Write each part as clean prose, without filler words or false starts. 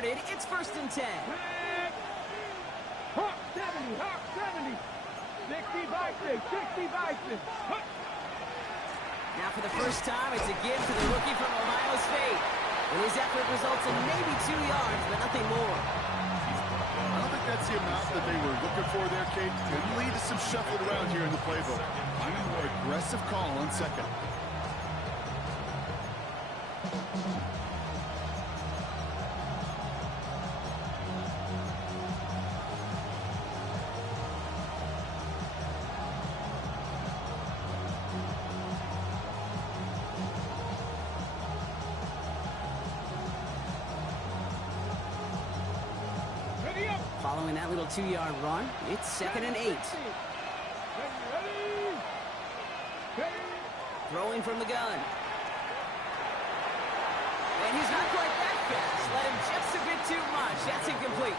started. It's 1st and 10. Hawk 70, Hawk 70. 60 Bison, 60 Bison. Now for the first time, it's a give to the rookie from Ohio State. And his effort results in maybe 2 yards, but nothing more. I don't think that's the amount that they were looking for there, Kate. Could lead to some shuffling around here in the playbook. I'm a more aggressive call on 2nd. Following that little 2-yard run, it's 2nd and 8. Throwing from the gun. And he's not quite that fast. Let him just a bit too much. That's incomplete.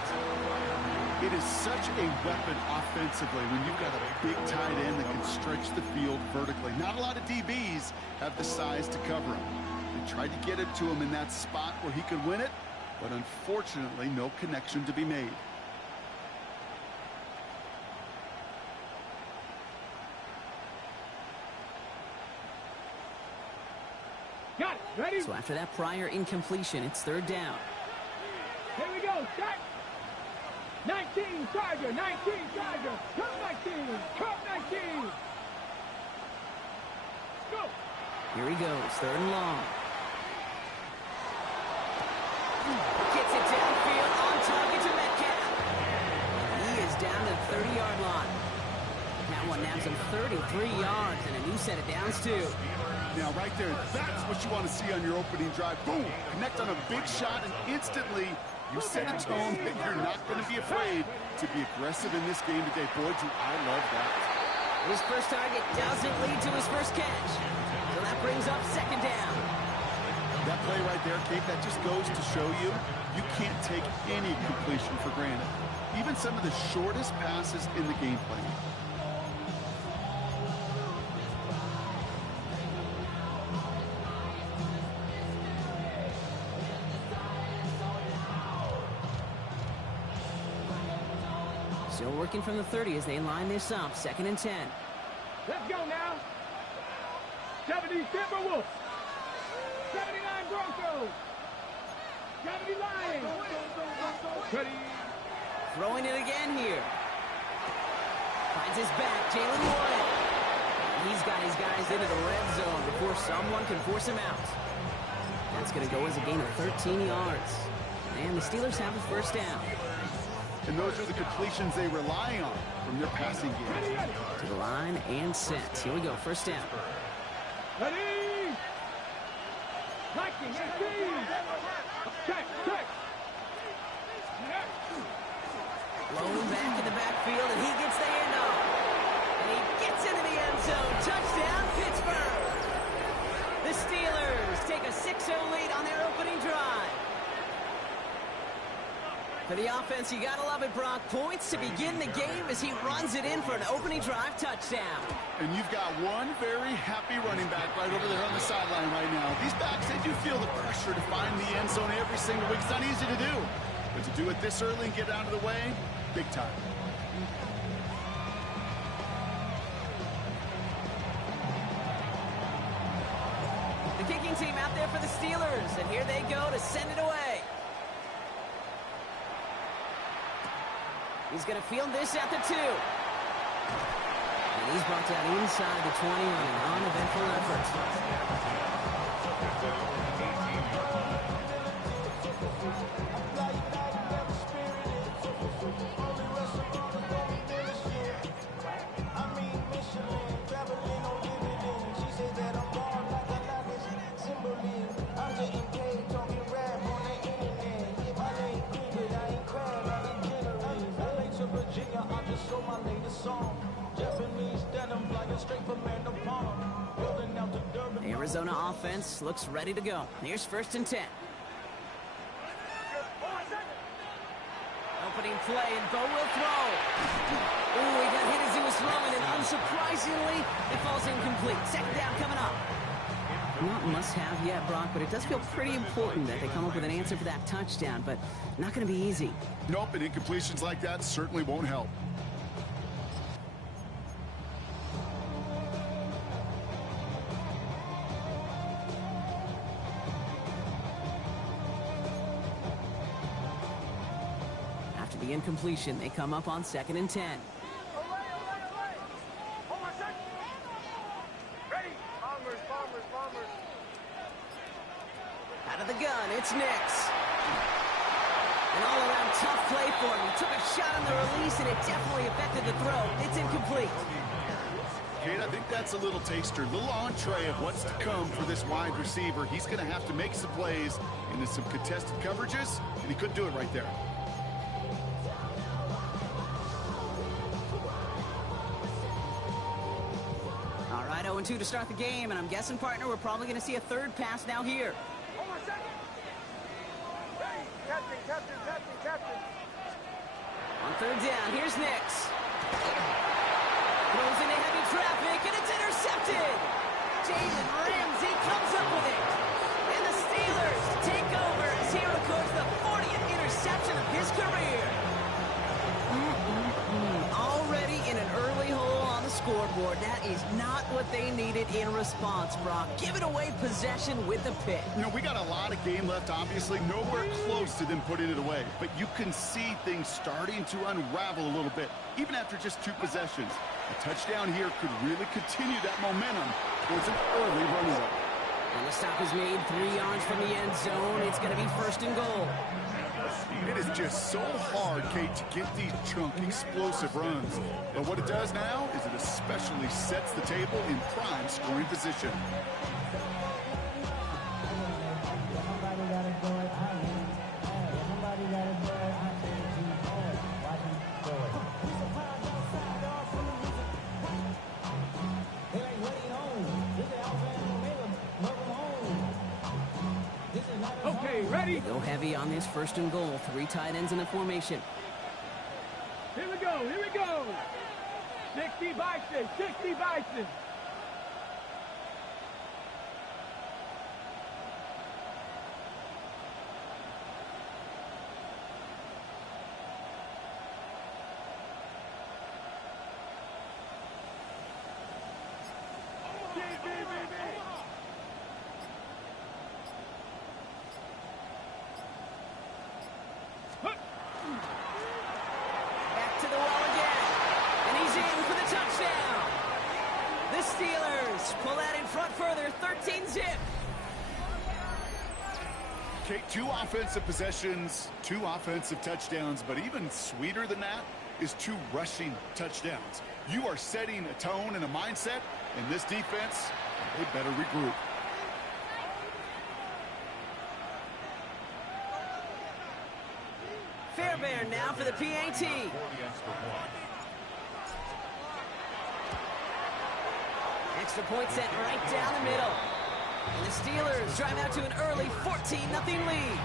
It is such a weapon offensively when you've got a big tight end that can stretch the field vertically. Not a lot of DBs have the size to cover him. They tried to get it to him in that spot where he could win it, but unfortunately, no connection to be made. Got it. Ready? So after that prior incompletion, it's 3rd down. Here we go. Start. 19 Charger. 19 Charger. Come 19. Come 19. Go. Here he goes. 3rd and long. Gets it downfield on target to Metcalf. He is down to the 30-yard line. That one nabs him 33 yards and a new set of downs, too. Now, right there, that's what you want to see on your opening drive. Boom! Connect on a big shot, and instantly you set a tone that you're not going to be afraid to be aggressive in this game today. Boy, do I love that. His first target doesn't lead to his first catch. So that brings up 2nd down. That play right there, Kate, that just goes to show you can't take any completion for granted. Even some of the shortest passes in the game plan. Still working from the 30 as they line this up. 2nd and 10. Let's go now. 70 Timberwolves. 79 Broncos. 70 Lions. Ready. Throwing it again here. Finds his back. Jalen Warren. He's got his guys into the red zone before someone can force him out. That's going to go as a gain of 13 yards. And the Steelers have a first down. And those are the completions they rely on from their passing game. To the line and set. Here we go. First down. Ready. Liking, check. Blown back in the backfield, and he gets the handoff. And he gets into the end zone. Touchdown, Pittsburgh. The Steelers take a 6-0 lead on their opening drive. For the offense, you gotta love it, Brock. Points to begin the game as he runs it in for an opening drive touchdown. And you've got one very happy running back right over there on the sideline right now. These backs, they do feel the pressure to find the end zone every single week. It's not easy to do. But to do it this early and get out of the way, big time. The kicking team out there for the Steelers, and here they go to send it away. He's going to field this at the 2. And he's brought down inside the 20 on an uneventful effort. The Arizona offense looks ready to go. Here's 1st and 10. Opening play, and Bo will throw. Ooh, he got hit as he was throwing, and unsurprisingly, it falls incomplete. 2nd down coming up. Not must-have yet, Brock, but it does feel pretty important that they come up with an answer for that touchdown, but not going to be easy. Nope, and incompletions like that certainly won't help. After the incompletion, they come up on 2nd and 10. Out of the gun, it's Nix. An all-around tough play for him. He took a shot on the release, and it definitely affected the throw. It's incomplete. Kate, I think that's a little taster, little entree of what's to come for this wide receiver. He's going to have to make some plays into some contested coverages, and he couldn't do it right there. All right, 0-2 to start the game, and I'm guessing, partner, we're probably going to see a third pass now here. On 3rd down, here's Nix. Throws into heavy traffic, and it's intercepted. Jalen Ramsey comes up with it. And the Steelers take over as he records the 40th interception of his career. Already in an early hole on the scoreboard. That is not what they needed in response, Brock. Giving away possession with the pick. You know, we got a lot of game left, obviously. Nowhere close to them putting it away. But you can see things starting to unravel a little bit, even after just 2 possessions. A touchdown here could really continue that momentum towards an early runaway. And the stop is made 3 yards from the end zone. It's going to be 1st and goal. It is just so hard, Kate, to get these chunky, explosive runs. But what it does now is it especially sets the table in prime scoring position. Okay, ready? Go heavy on this 1st and goal. 3 tight ends in the formation. Here we go, here we go. 60 Bison, 60 Bison. Back to the wall again. And he's in for the touchdown. The Steelers pull that in front further. 13-zip. Kate, 2 offensive possessions, 2 offensive touchdowns, but even sweeter than that is 2 rushing touchdowns. You are setting a tone and a mindset, and this defense, they better regroup. Fairbairn now for the PAT. Extra point set right down the middle. And the Steelers drive out to an early 14-0 lead.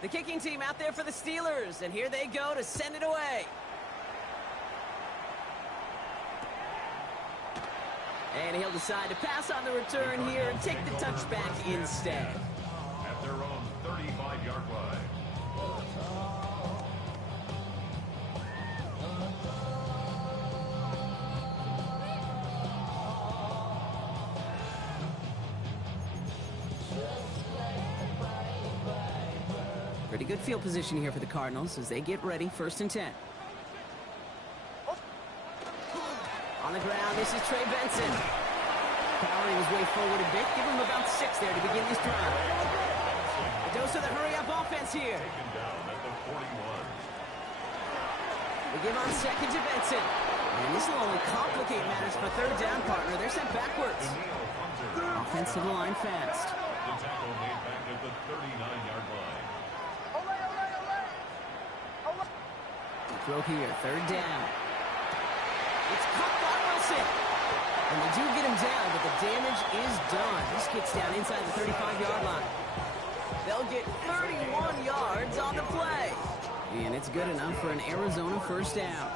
The kicking team out there for the Steelers, and here they go to send it away. And he'll decide to pass on the return here and take the touchback instead. At their own 35-yard line. Pretty good field position here for the Cardinals as they get ready, 1st and 10. On the ground, this is Trey Benson. Powering his way forward a bit. Give him about 6 there to begin this drive. A dose of the hurry-up offense here. Taken down at the 41. They give on second to Benson. And this will only complicate matters for third down, partner. They're sent backwards. Offense to the line fast. The tackle made back at the 39-yard line. Throw here, third down. It's caught by Wilson. And they do get him down, but the damage is done. This gets down inside the 35-yard line. They'll get 31 yards on the play. And it's good enough for an Arizona first down.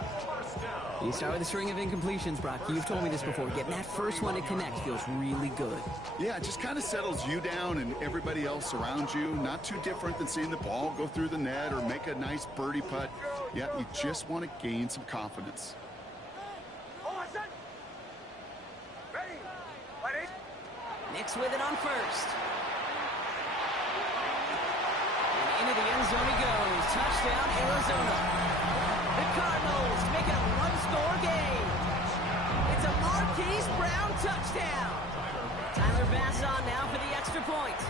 You start with a string of incompletions, Brock. You've told me this before. Getting that first one to connect feels really good. Yeah, it just kind of settles you down and everybody else around you. Not too different than seeing the ball go through the net or make a nice birdie putt. Yeah, you just want to gain some confidence. Nix with it on first. And into the end zone he goes. Touchdown, Arizona. The Cardinals make it a one-score game. It's a Marquise Brown touchdown. Tyler Bass on now for the extra point.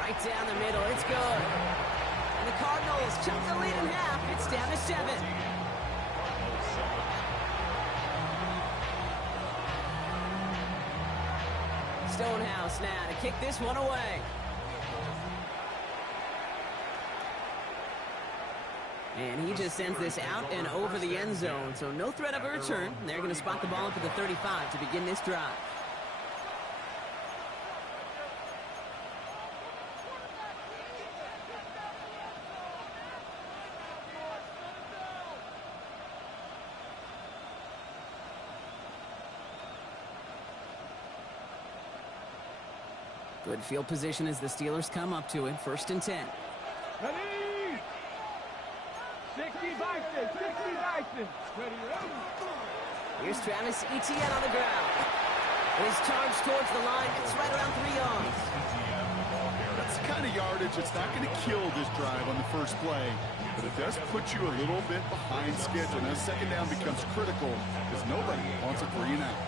Right down the middle, it's good. And the Cardinals chunk the lead in half. It's down to 7. Stonehouse now to kick this one away. And he just sends this out and over the end zone, so no threat of a return. They're going to spot the ball up at the 35 to begin this drive. Good field position as the Steelers come up to it. 1st and 10. Ready? 60 Bison, 60 Bison. Ready, ready. Here's Travis Etienne on the ground. His charge towards the line. It's right around 3 yards. That's the kind of yardage that's not going to kill this drive on the first play, but it does put you a little bit behind schedule. Now, second down becomes critical because nobody wants a 3 and out.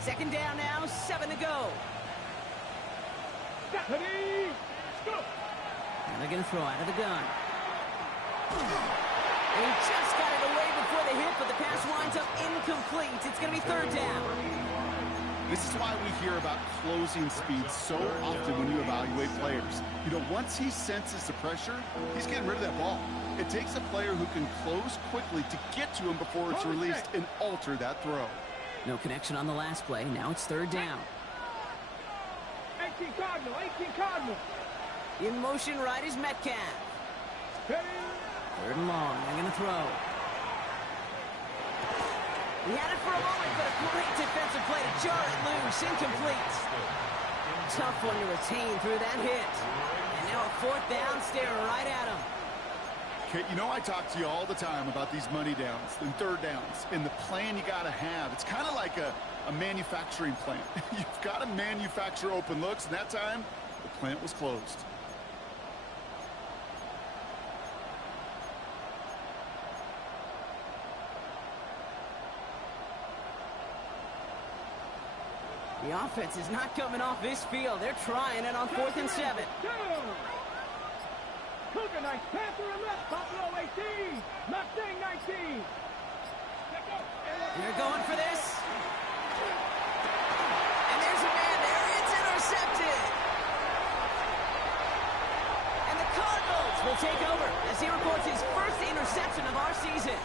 Second down now, 7 to go. Ready? Go. And they're going to throw out of the gun. And he just got it away before the hit, but the pass winds up incomplete. It's going to be 3rd down. This is why we hear about closing speed so often when you evaluate players. You know, once he senses the pressure, he's getting rid of that ball. It takes a player who can close quickly to get to him before it's released and alter that throw. No connection on the last play. Now it's 3rd down. 18 Cardinal, 18 Cardinal. In motion right is Metcalf. Ready? 3rd and long. They're going to throw. He had it for a moment, but a great defensive play to jar it loose. Incomplete. Tough one to retain through that hit. And now a 4th down, staring right at him. Okay, you know I talk to you all the time about these money downs and 3rd downs and the plan you got to have. It's kind of like a manufacturing plant. You've got to manufacture open looks, and that time the plant was closed. The offense is not coming off this field. They're trying it on 4th and 7. Cougar Knights, Panther and left, Buffalo 18, Mustang 19. They're going for this. And there's a man there. It's intercepted. And the Cardinals will take over as he records his first interception of our season.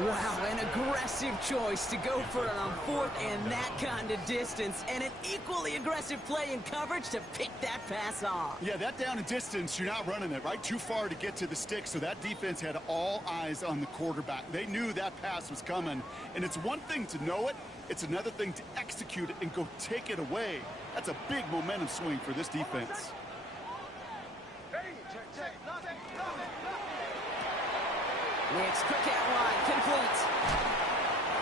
Wow, an aggressive choice to go for it on 4th and that kind of distance, and an equally aggressive play in coverage to pick that pass off. Yeah, that down and distance, you're not running it, right? Too far to get to the stick, so that defense had all eyes on the quarterback. They knew that pass was coming, and it's one thing to know it, it's another thing to execute it and go take it away. That's a big momentum swing for this defense. Nix, quick out wide, complete.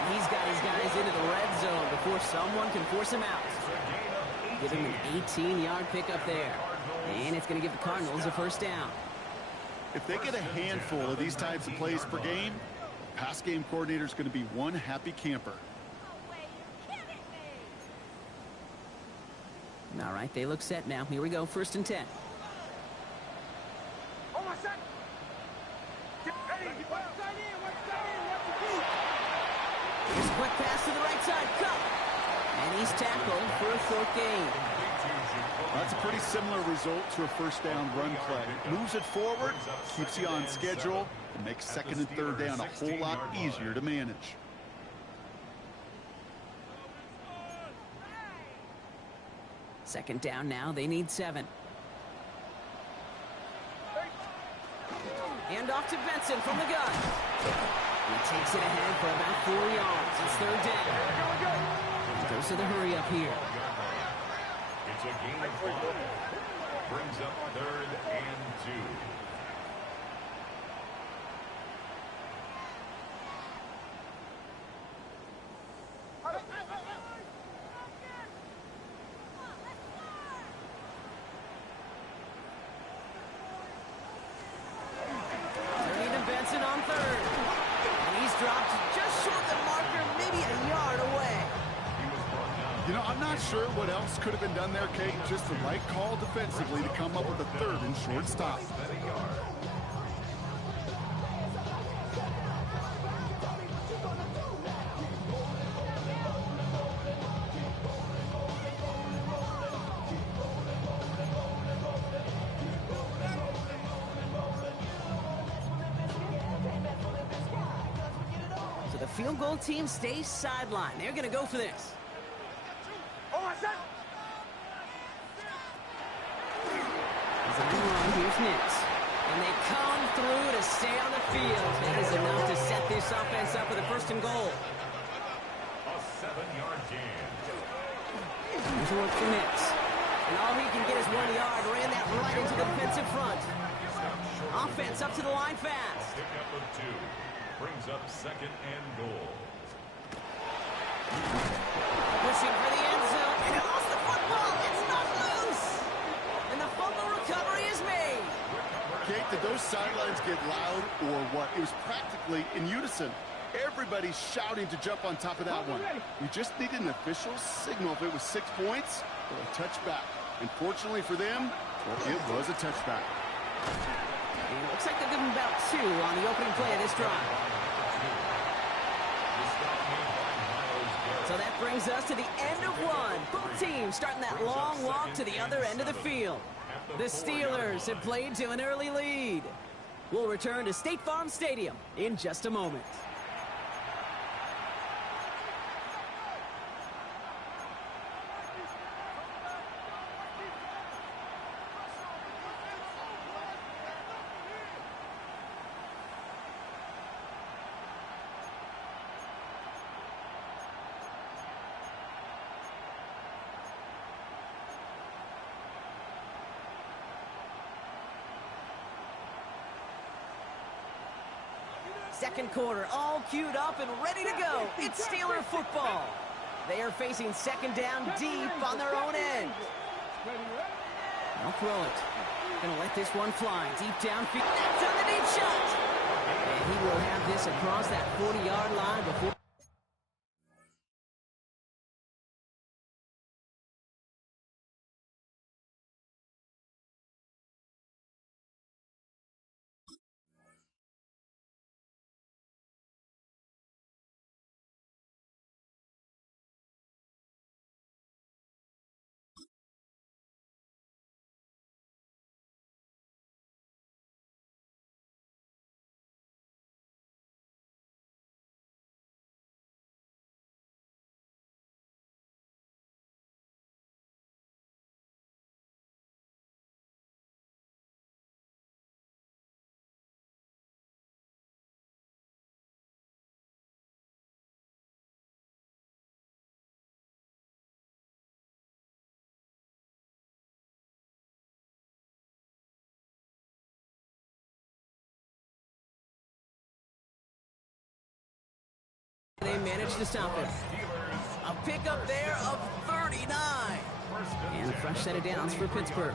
And he's got his guys into the red zone before someone can force him out. Give him an 18-yard pickup there. And it's going to give the Cardinals a 1st down. If they get a handful of these types of plays per game, pass game coordinator is going to be one happy camper. All right, they look set now. Here we go, 1st and 10. Here's a quick pass to the right side. Cup. And he's tackled for a short gain. That's a pretty similar result to a first down run play. Moves it forward, keeps you on schedule, and makes second and third down a whole lot easier to manage. Second down now. They need 7. Hand off to Benson from the gun. He takes it ahead for about 4 yards. It's third down. He goes to the hurry up here. It's a gain of 5. Brings up third and 2. Turning to Benson on third. And he's dropped just short of the marker, maybe a yard away. You know, I'm not sure what else could have been done there, Kate. Just the right call defensively to come up with a third and short stop. So the field goal team stays sidelined. They're going to go for this. Here's Nix. And they come through to stay on the field. That is enough to set this offense up with a first and goal. A 7-yard gain. Here's work for Nix. And all he can get is 1 yard. Ran that right into the defensive front. Offense up to the line fast. Pick up of 2. Brings up second and goal. Pushing for the end zone. And he lost the football. It's not loose. And the fumble recovery is made. Kate, did those sidelines get loud or what? It was practically in unison. Everybody's shouting to jump on top of that one. We just needed an official signal if it was 6 points or a touchback. And fortunately for them, well, it was a touchback. And it looks like they'll give him about 2 on the opening play of this drive. So that brings us to the end of 1. Both teams starting that long walk to the other end of the field. The Steelers have played to an early lead. We'll return to State Farm Stadium in just a moment. Second quarter, all queued up and ready to go. It's Steeler football. They are facing second down deep on their own end. They'll throw it. Gonna let this one fly deep downfield. That's on the deep shot. And he will have this across that 40-yard line before. They managed to stop him. A pickup there of 39. And a fresh set of downs for Pittsburgh.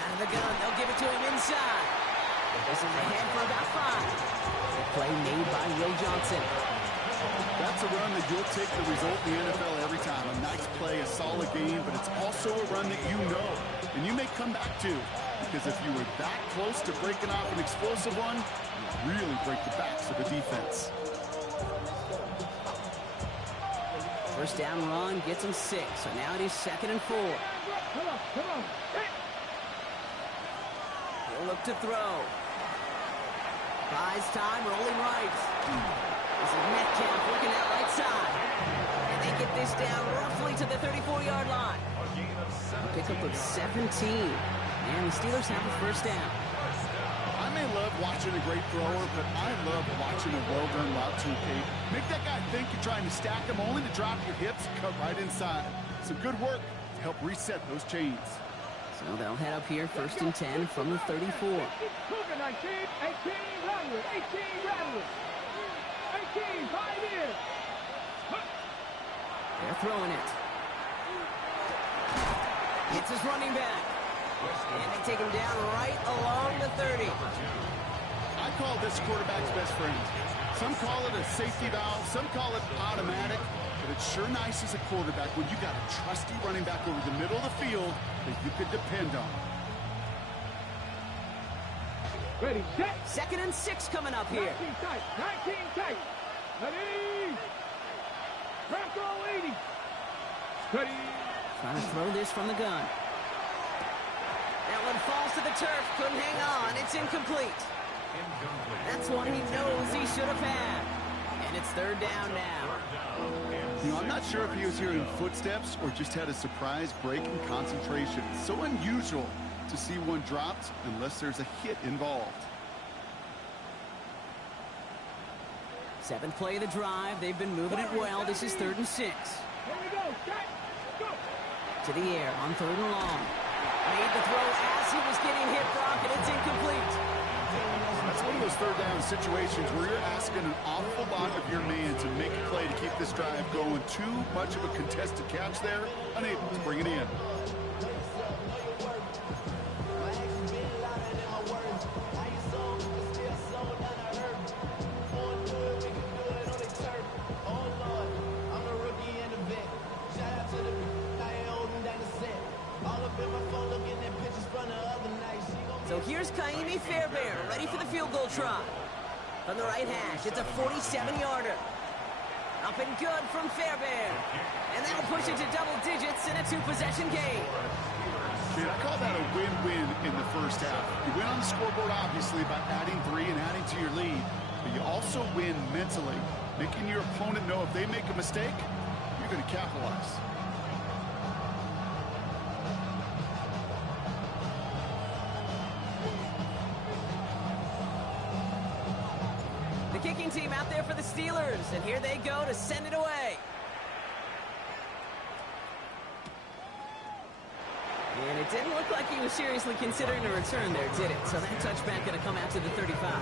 Out of the gun, they'll give it to him inside. This is ahead for about 5. The play made by Will Johnson. That's a run that you'll take the result in the NFL every time. A nice play, a solid game, but it's also a run that you know and you may come back to. Because if you were that close to breaking off an explosive one, you really break the backs of the defense. First down run gets him 6. So now it is 2nd and 4. Come on. He'll look to throw. Buys time, rolling right. This is Metcalf working that right side. And they get this down roughly to the 34-yard line. A pickup of 17. And the Steelers have a first down. I may love watching a great thrower, but I love watching a well-done route to Kate. Make that guy think you're trying to stack him, only to drop your hips and cut right inside. Some good work to help reset those chains. So they'll head up here, 1st and 10 from the 34. 18, Radler. 18, 5 in. They're throwing it. It's his running back. And they take him down right along the 30. I call this quarterback's best friend. Some call it a safety valve, some call it automatic, but it's sure nice as a quarterback when you got a trusty running back over the middle of the field that you could depend on. Ready, set. 2nd and 6 coming up here. 19 tight. Ready. Ramco 80. Ready. Trying to throw this from the gun. That one falls to the turf. Couldn't hang on. It's incomplete. That's one he knows he should have had. And it's 3rd down now. You know, I'm not sure if he was hearing footsteps or just had a surprise break in concentration. It's so unusual to see one dropped unless there's a hit involved. 7th play of the drive. They've been moving it well. This is 3rd and 6. Here we go. Set. Go. To the air on 3rd and long. Made the throw as he was getting hit, Brock, and it's incomplete. That's one of those 3rd down situations where you're asking an awful lot of your man to make a play to keep this drive going. Too much of a contested catch there, unable to bring it in. So here's Kaimi Fairbairn, ready for the field goal try. From the right hash, it's a 47-yarder. Up and good from Fairbairn. And that'll push it to double digits in a 2-possession game. Dude, I call that a win-win in the first half. You win on the scoreboard, obviously, by adding 3 and adding to your lead. But you also win mentally, making your opponent know if they make a mistake, you're going to capitalize. Kicking team out there for the Steelers, and here they go to send it away. And it didn't look like he was seriously considering a return there, did it? So that touchback going to come out to the 35.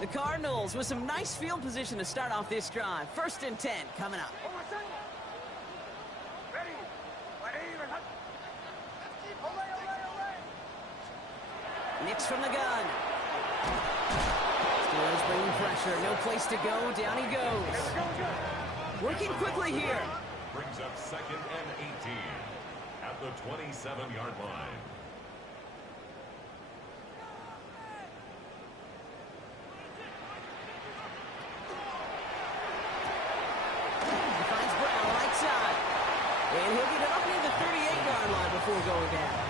The Cardinals with some nice field position to start off this drive. 1st and 10 coming up. Nix from the gun. Steelers bringing pressure. No place to go. Down he goes. Working quickly here. Brings up 2nd and 18 at the 27-yard line. And he'll get it up near the 38-yard line before going down.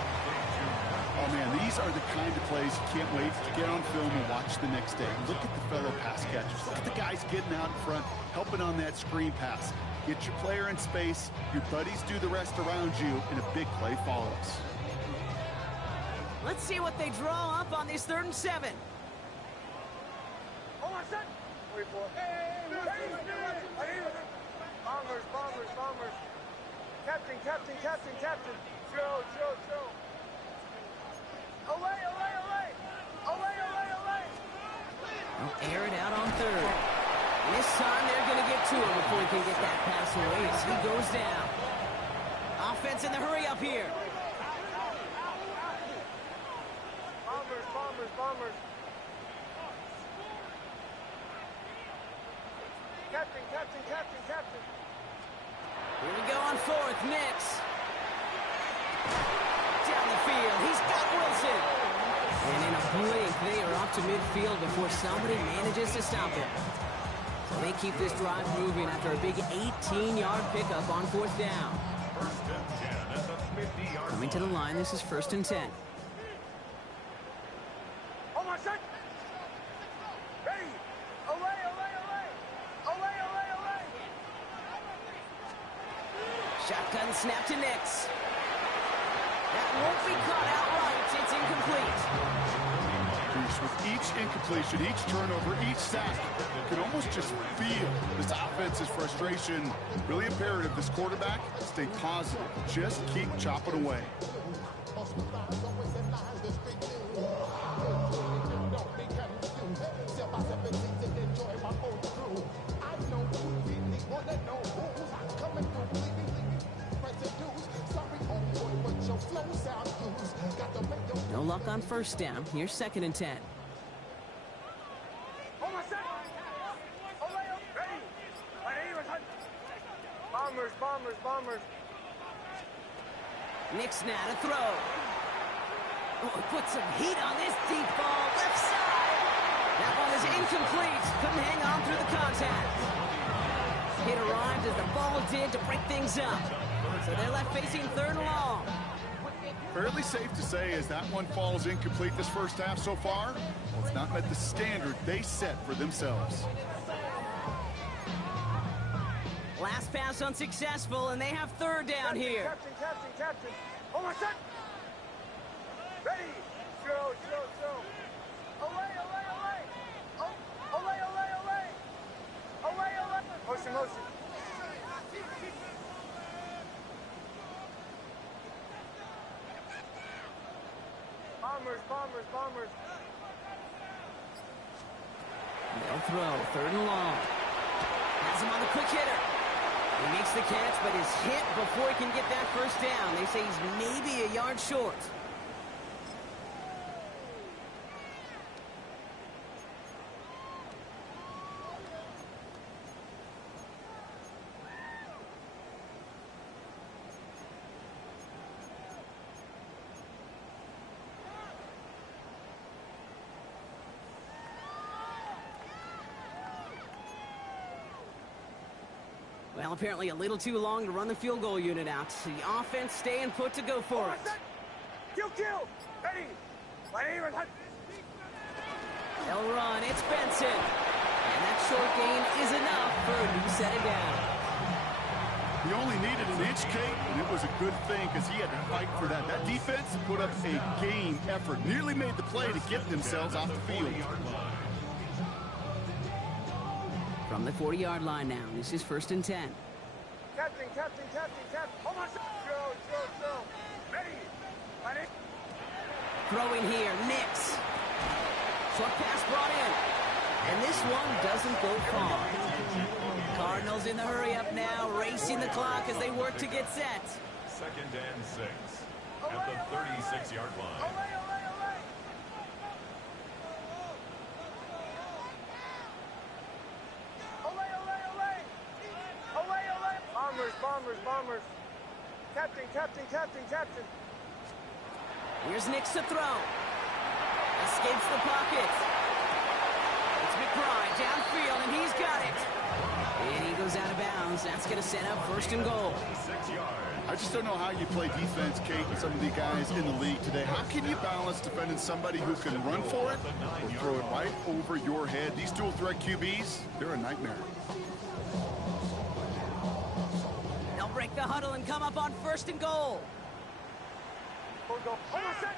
Oh, man, these are the kind of plays you can't wait to get on film and watch the next day. Look at the fellow pass catchers. Look at the guys getting out in front, helping on that screen pass. Get your player in space, your buddies do the rest around you, and a big play follows. Let's see what they draw up on this 3rd and 7. Hold on, set. 44. Bombers, bombers, bombers. Captain, captain, captain, captain. Chill. Away, away, away. Away, away, away. They'll air it out on 3rd. This time they're going to get to him before he can get that pass away as he goes down. Offense in the hurry up here. Bombers, bombers, bombers. Captain, captain, captain, captain. Here we go on 4th. Nix. Down the field. He's got Wilson. And in a blink, they are up to midfield before somebody manages to stop him. So they keep this drive moving after a big 18-yard pickup on 4th down. 1st and 10 at the 50-yard Coming to the line, this is 1st and 10. Hold on, set. Ready. Away, away, away. Away, away, away. Shotgun snap to Nix. That won't be caught outright. It's incomplete. Bruce, with each incompletion, each turnover, each sack, you can almost just feel this offense's frustration. Really imperative this quarterback stay positive. Just keep chopping away. No luck on 1st down. Here's 2nd and 10. Hold on, set. Away, ready. Bombers, bombers, bombers. Nix now to throw. Oh, put some heat on this deep ball. Left side. That one is incomplete. Couldn't hang on through the contact. Hit arrived as the ball did to break things up. So they're left facing 3rd and long. Fairly safe to say as that one falls incomplete this 1st half so far, well, it's not met the standard they set for themselves. Last pass unsuccessful, and they have 3rd down here. Captain, captain, captain. Hold on, set. Ready. Chill. Away, away, away. Oh, away, away, away. Away, away. Motion. Bombers. They'll throw 3rd and long. Has him on the quick hitter. He makes the catch, but is hit before he can get that 1st down. They say he's maybe a yard short. Well, apparently a little too long to run the field goal unit out. The offense staying put to go for it. Kill. Ready. They'll run. It's Benson. And that short gain is enough for a new set of down. He only needed an inch, Kate, and it was a good thing because he had to fight for that. That defense put up a game effort. Nearly made the play to get themselves off the field. From the 40-yard line now, this is 1st and 10. Captain. Hold on, chill. Ready. Throwing here, Nix. Short pass brought in. And this one doesn't go far. Cardinals in the hurry up now, racing the clock as they work to get set. 2nd and 6 at the 36-yard line. Away. Bombers. Captain. Here's Nix to throw. Escapes the pocket. It's McBride downfield, and he's got it. And he goes out of bounds. That's going to set up 1st and goal. 6 yards. I just don't know how you play defense, Kate, with some of the guys in the league today. How can you balance defending somebody who can run for it or throw it right over your head? These dual threat QBs, they're a nightmare. They'll break the huddle and come up on 1st and goal. go. Almost set.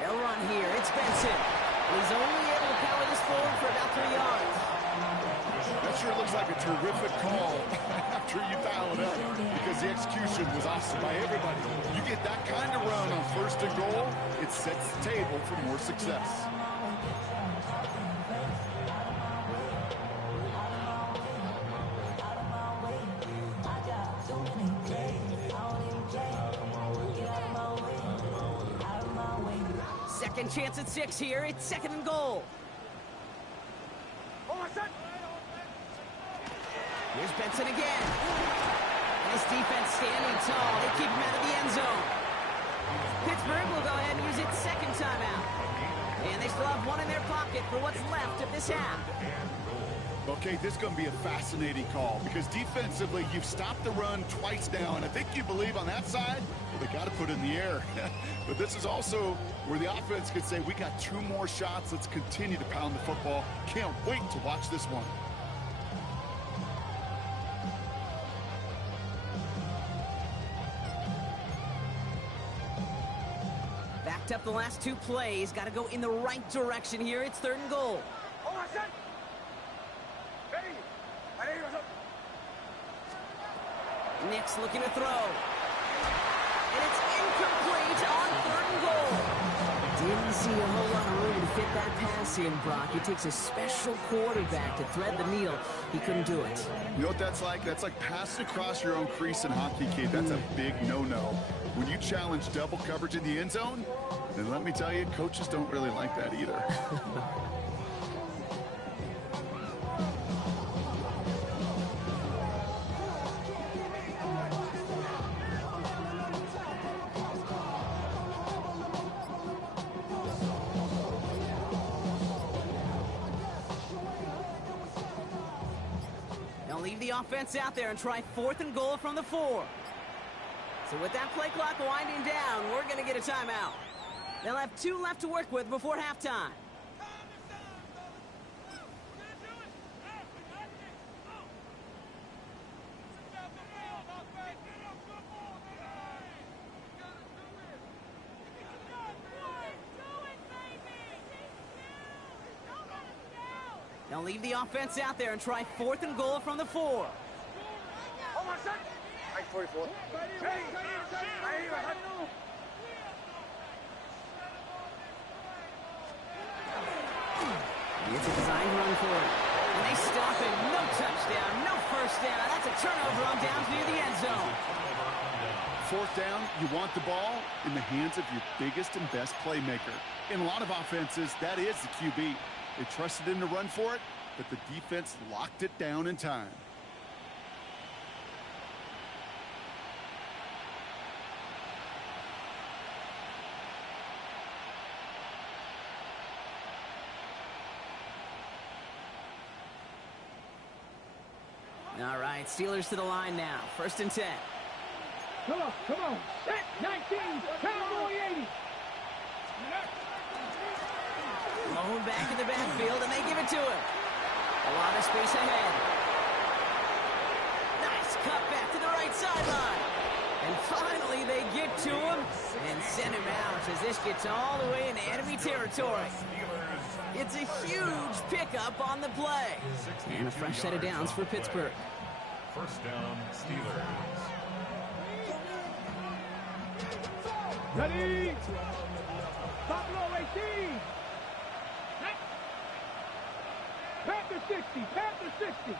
They'll run here. It's Benson. He's only able to power this forward for about 3 yards. That sure looks like a terrific call after you dial it up, because the execution was awesome by everybody. You get that kind of run on 1st and goal, it sets the table for more success. Second chance at 6 here. It's 2nd and goal. Almost set. Here's Benson again. And his defense standing tall. They keep him out of the end zone. Pittsburgh will go ahead and use its 2nd timeout. And they still have 1 in their pocket for what's left of this half. Okay, this is going to be a fascinating call, because defensively, you've stopped the run twice now, and I think you believe on that side, well, they got to put it in the air. But this is also where the offense could say, we got 2 more shots. Let's continue to pound the football. Can't wait to watch this one. Backed up the last 2 plays. Got to go in the right direction here. It's 3rd and goal. Almost set. Ready. Ready. Nick's looking to throw. And it's incomplete on 3rd and goal. Didn't see a whole lot of room to fit that pass in, Brock. It takes a special quarterback to thread the needle. He couldn't do it. You know what that's like? That's like passing across your own crease in hockey, kid. That's a big no-no. When you challenge double coverage in the end zone, then let me tell you, coaches don't really like that either. They'll leave the offense out there and try 4th and goal from the 4. So with that play clock winding down, we're going to get a timeout. They'll have 2 left to work with before halftime. They'll leave the offense out there and try 4th and goal from the 4. Almost set. 44. Ready. It's a designed run for it. And they stop it. No touchdown, no first down. That's a turnover on downs near the end zone. 4th down, you want the ball in the hands of your biggest and best playmaker. In a lot of offenses, that is the QB. They trusted him to run for it, but the defense locked it down in time. All right, Steelers to the line now. 1st and 10. Come on. Set 19, Cowboy 80. Blown back in the backfield, and they give it to him. A lot of space ahead. Nice cut back to the right sideline. And finally, they get to him and send him out as this gets all the way into enemy territory. It's a huge pickup on the play. And a fresh set of downs for Pittsburgh. 1st down, Steelers. Ready. Buffalo 18. Panther 60.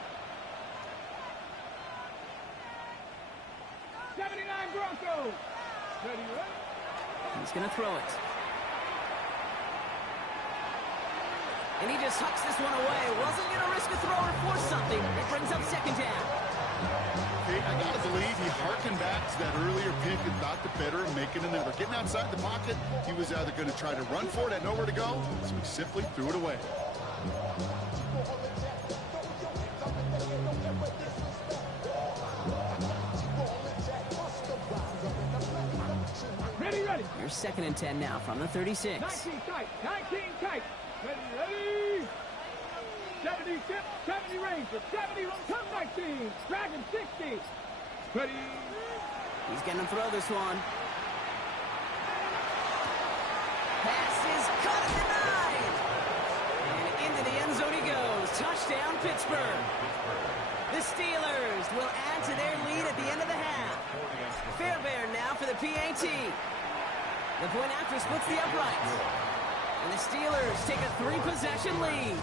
79 Broncos. Ready. He's going to throw it. And he just hucks this one away. Wasn't going to risk a throw or force something. It brings up 2nd down. Hey, I got to believe he harkened back to that earlier pick and thought the better of making another. Getting outside the pocket, he was either going to try to run for it, had nowhere to go, so he simply threw it away. Ready. Here's 2nd and 10 now from the 36. 19 tight. Ready. 70 tip, 70 Ranger, 70 come 19. Dragon 60. Ready. He's going to throw this one. Pass is caught and denied. And into the end zone he goes. Touchdown, Pittsburgh. The Steelers will add to their lead at the end of the half. Fairbairn now for the PAT. The point after splits the uprights. And the Steelers take a 3-possession lead.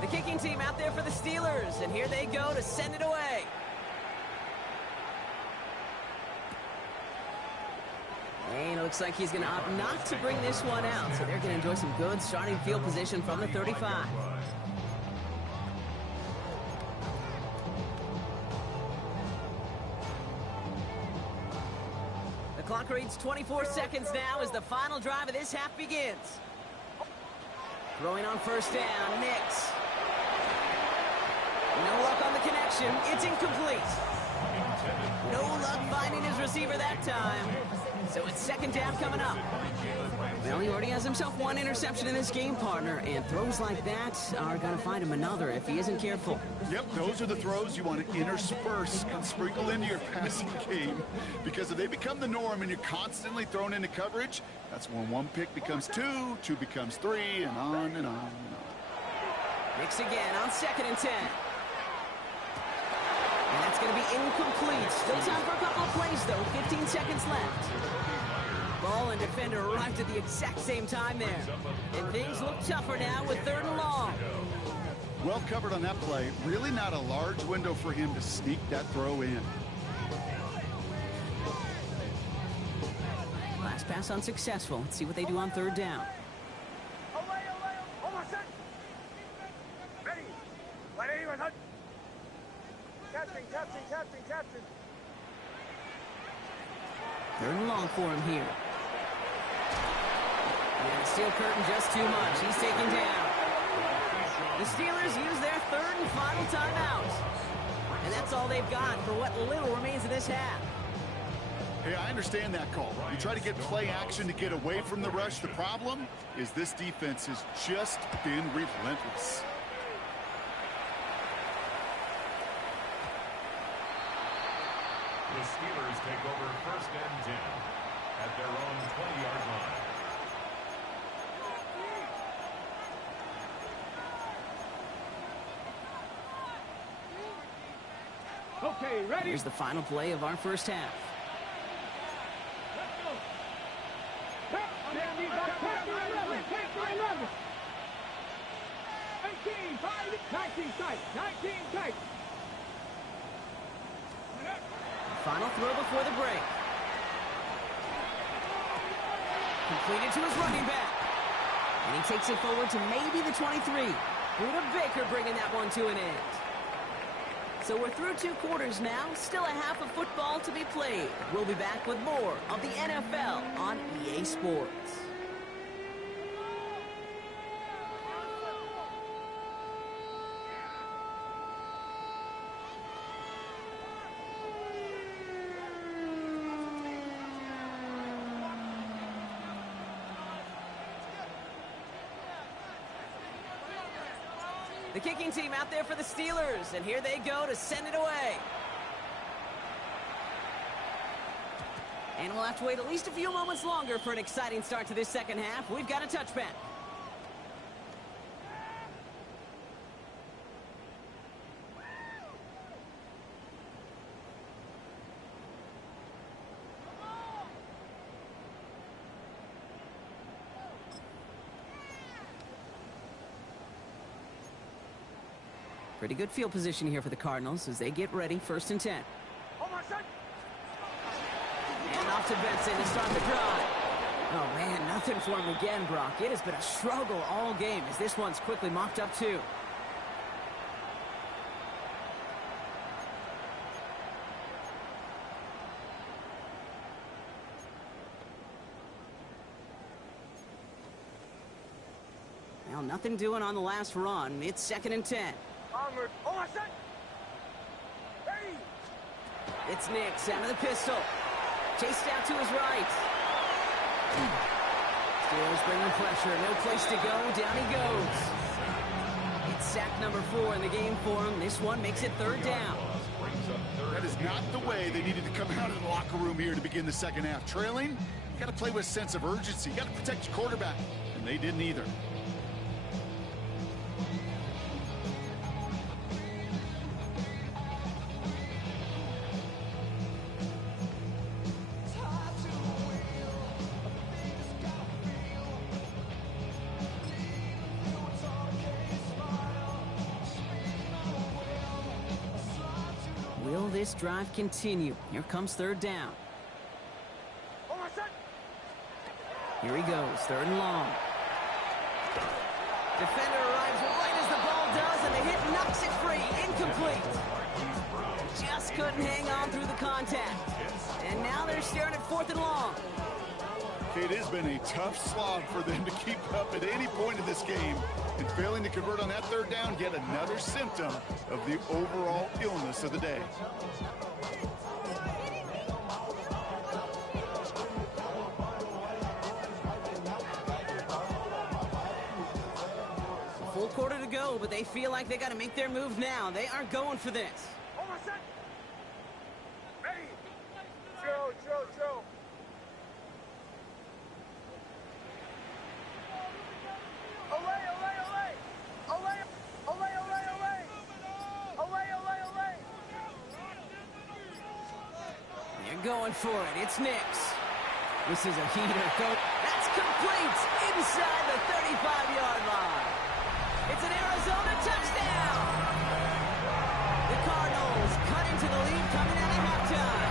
The kicking team out there for the Steelers, and here they go to send it away. And it looks like he's going to opt not to bring this one out, so they're going to enjoy some good starting field position from the 35. The clock reads 24 seconds now as the final drive of this half begins. Throwing on first down, Nix. No luck on the connection. It's incomplete. No luck finding his receiver that time. So it's second down coming up. Well, he already has himself one interception in this game, partner, and throws like that are going to find him another if he isn't careful. Yep, those are the throws you want to intersperse and sprinkle into your passing game, because if they become the norm and you're constantly thrown into coverage, that's when one pick becomes two, two becomes three, and on and on and on. Nix again on 2nd and 10. And that's going to be incomplete. Still time for a couple of plays, though. 15 seconds left. Ball and defender arrived at the exact same time there. And things look tougher now with 3rd and long. Well covered on that play. Really not a large window for him to sneak that throw in. Last pass unsuccessful. Let's see what they do on 3rd down. Captain. 3rd and long for him here. And the steel curtain just too much. He's taken down. The Steelers use their 3rd and final timeout. And that's all they've got for what little remains of this half. Hey, I understand that call. You try to get play action to get away from the rush. The problem is this defense has just been relentless. The Steelers take over 1st and 10 at their own 20-yard line. Okay, ready? Here's the final play of our first half. Take 11. 18, 19 tight. Final throw before the break. Completed to his running back. And he takes it forward to maybe the 23. Buda Baker bringing that one to an end. So we're through 2 quarters now. Still a half of football to be played. We'll be back with more of the NFL on EA Sports. The kicking team out there for the Steelers, and here they go to send it away. And we'll have to wait at least a few moments longer for an exciting start to this second half. We've got a touchback. Pretty good field position here for the Cardinals as they get ready, 1st and 10. And off to Benson to start the drive. Oh, man, nothing for him again, Brock. It has been a struggle all game as this one's quickly mopped up, too. Well, nothing doing on the last run. It's 2nd and 10. Onward. Ready. It's Nix out of the pistol. Chased out to his right. Steelers bringing pressure. No place to go. Down he goes. It's sack number 4 in the game for him. This one makes it 3rd down. That is not the way they needed to come out of the locker room here to begin the second half. Trailing, you got to play with a sense of urgency. You got to protect your quarterback, and they didn't either. Will this drive continue? Here comes 3rd down. Here he goes, 3rd and long. Defender arrives right as the ball does, and the hit knocks it free. Incomplete. Just couldn't hang on through the contact. And now they're staring at 4th and long. It has been a tough slog for them to keep up at any point in this game. And failing to convert on that 3rd down, yet another symptom of the overall illness of the day. Full quarter to go, but they feel like they got to make their move now. They aren't going for this. Ready. Joe. They're going for it. It's Nix. This is a heater. That's complete inside the 35-yard line. It's an Arizona touchdown. The Cardinals cut into the lead coming out of halftime.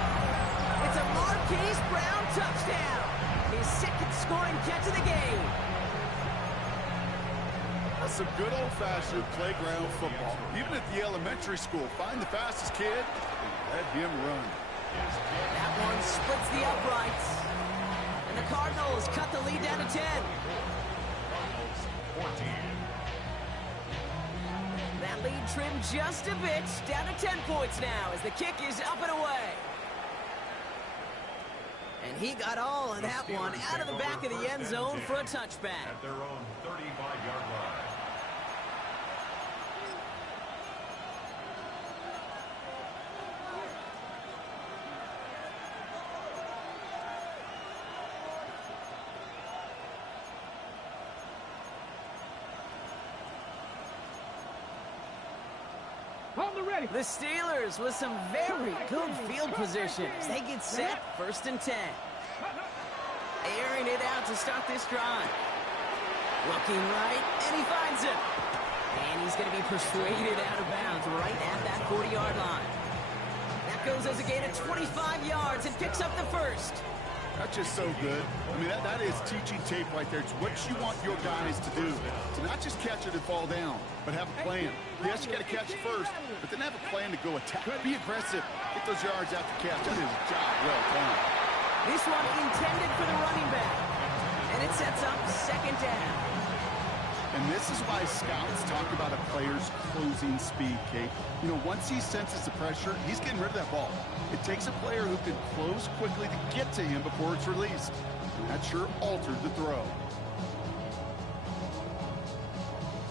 It's a Marquise Brown touchdown. His 2nd scoring catch of the game. That's some good old-fashioned playground football. Even at the elementary school, find the fastest kid and let him run. That one splits the uprights. And the Cardinals cut the lead down to 10. That lead trimmed just a bit, down to 10 points now as the kick is up and away. And he got all of that one out of the back of the end zone for a touchback. At their own 35-yard line. The Steelers with some very good field positions. They get set, 1st and 10. Airing it out to start this drive. Looking right, and he finds him. And he's going to be persuaded out of bounds right at that 40-yard line. That goes as a gain of 25 yards and picks up the 1st. That's just so good. I mean, that is teaching tape right there. It's what you want your guys to do. To not just catch it and fall down, but have a plan. Yes, you got to catch it first, but then have a plan to go attack. Be aggressive. Get those yards after catch. That is a job well done. This one intended for the running back. And it sets up 2nd down. And this is why scouts talk about a player's closing speed, Kate. You know, once he senses the pressure, he's getting rid of that ball. It takes a player who can close quickly to get to him before it's released. And that sure altered the throw.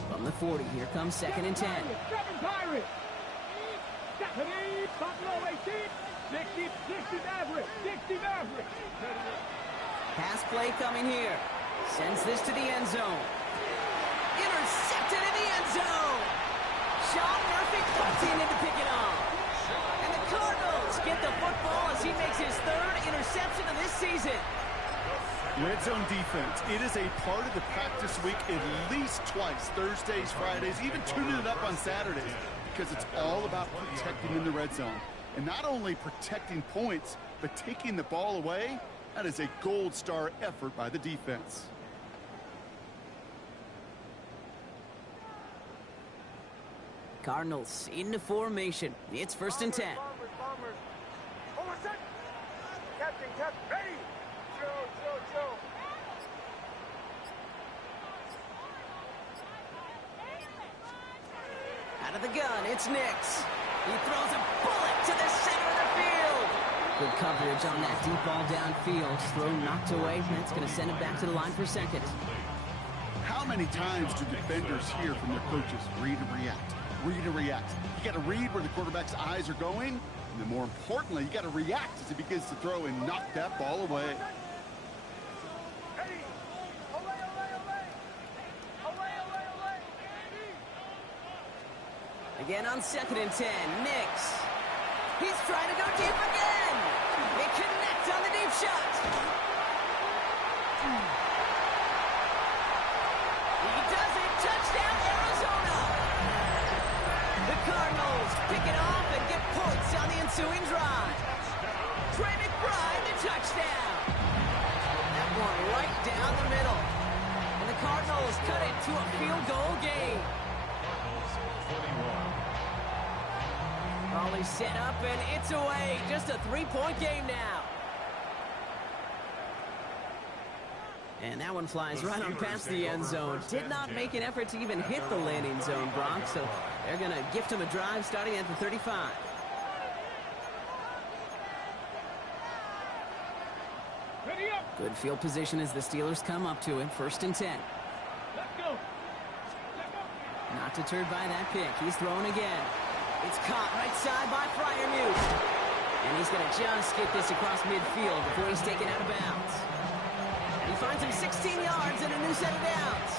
From the 40, here comes 2nd and 10. 7 Pirates. Stephanie, Buffalo 18. 60 Mavericks. 60 Mavericks. Pass play coming here. Sends this to the end zone. Intercepted in the end zone. Sean Murphy cuts in to pick it off. And the Cardinals get the football as he makes his 3rd interception of this season. Red zone defense. It is a part of the practice week at least twice. Thursdays, Fridays, even tuning it up on Saturdays. Because it's all about protecting in the red zone. And not only protecting points, but taking the ball away. That is a gold star effort by the defense. Cardinals into formation. It's 1st and 10. Bombers. Hold on a sec. Captain, ready. Joe. Out of the gun, it's Nix. He throws a bullet to the center of the field. Good coverage on that deep ball downfield. Throw knocked away. That's going to send it back to the line for 2nd. How How many times do defenders hear from their coaches, read and react, read and react? You got to read where the quarterback's eyes are going, and then more importantly, you got to react as he begins to throw and knock that ball away. Ready. Away, away, away. Away, away, away. Again on 2nd and 10, Nix. He's trying to go deep again. They connect on the deep shot. He does it. Touchdown, Arizona. The Cardinals pick it off and get points on the ensuing drive. Trey McBride, the touchdown. That one right down the middle. And the Cardinals cut it to a field goal game. Raleigh set up and it's away. Just a 3-point game now. And that one flies right on past the end zone. Did not make an effort to even hit the landing zone, Bronx. So they're going to gift him a drive starting at the 35. Ready up. Good field position as the Steelers come up to it. 1st and 10. Let's go. Let's go. Not deterred by that pick. He's throwing again. It's caught right side by Freiermuth. And he's going to just get this across midfield before he's taken out of bounds. And he finds him 16 yards and a new set of downs.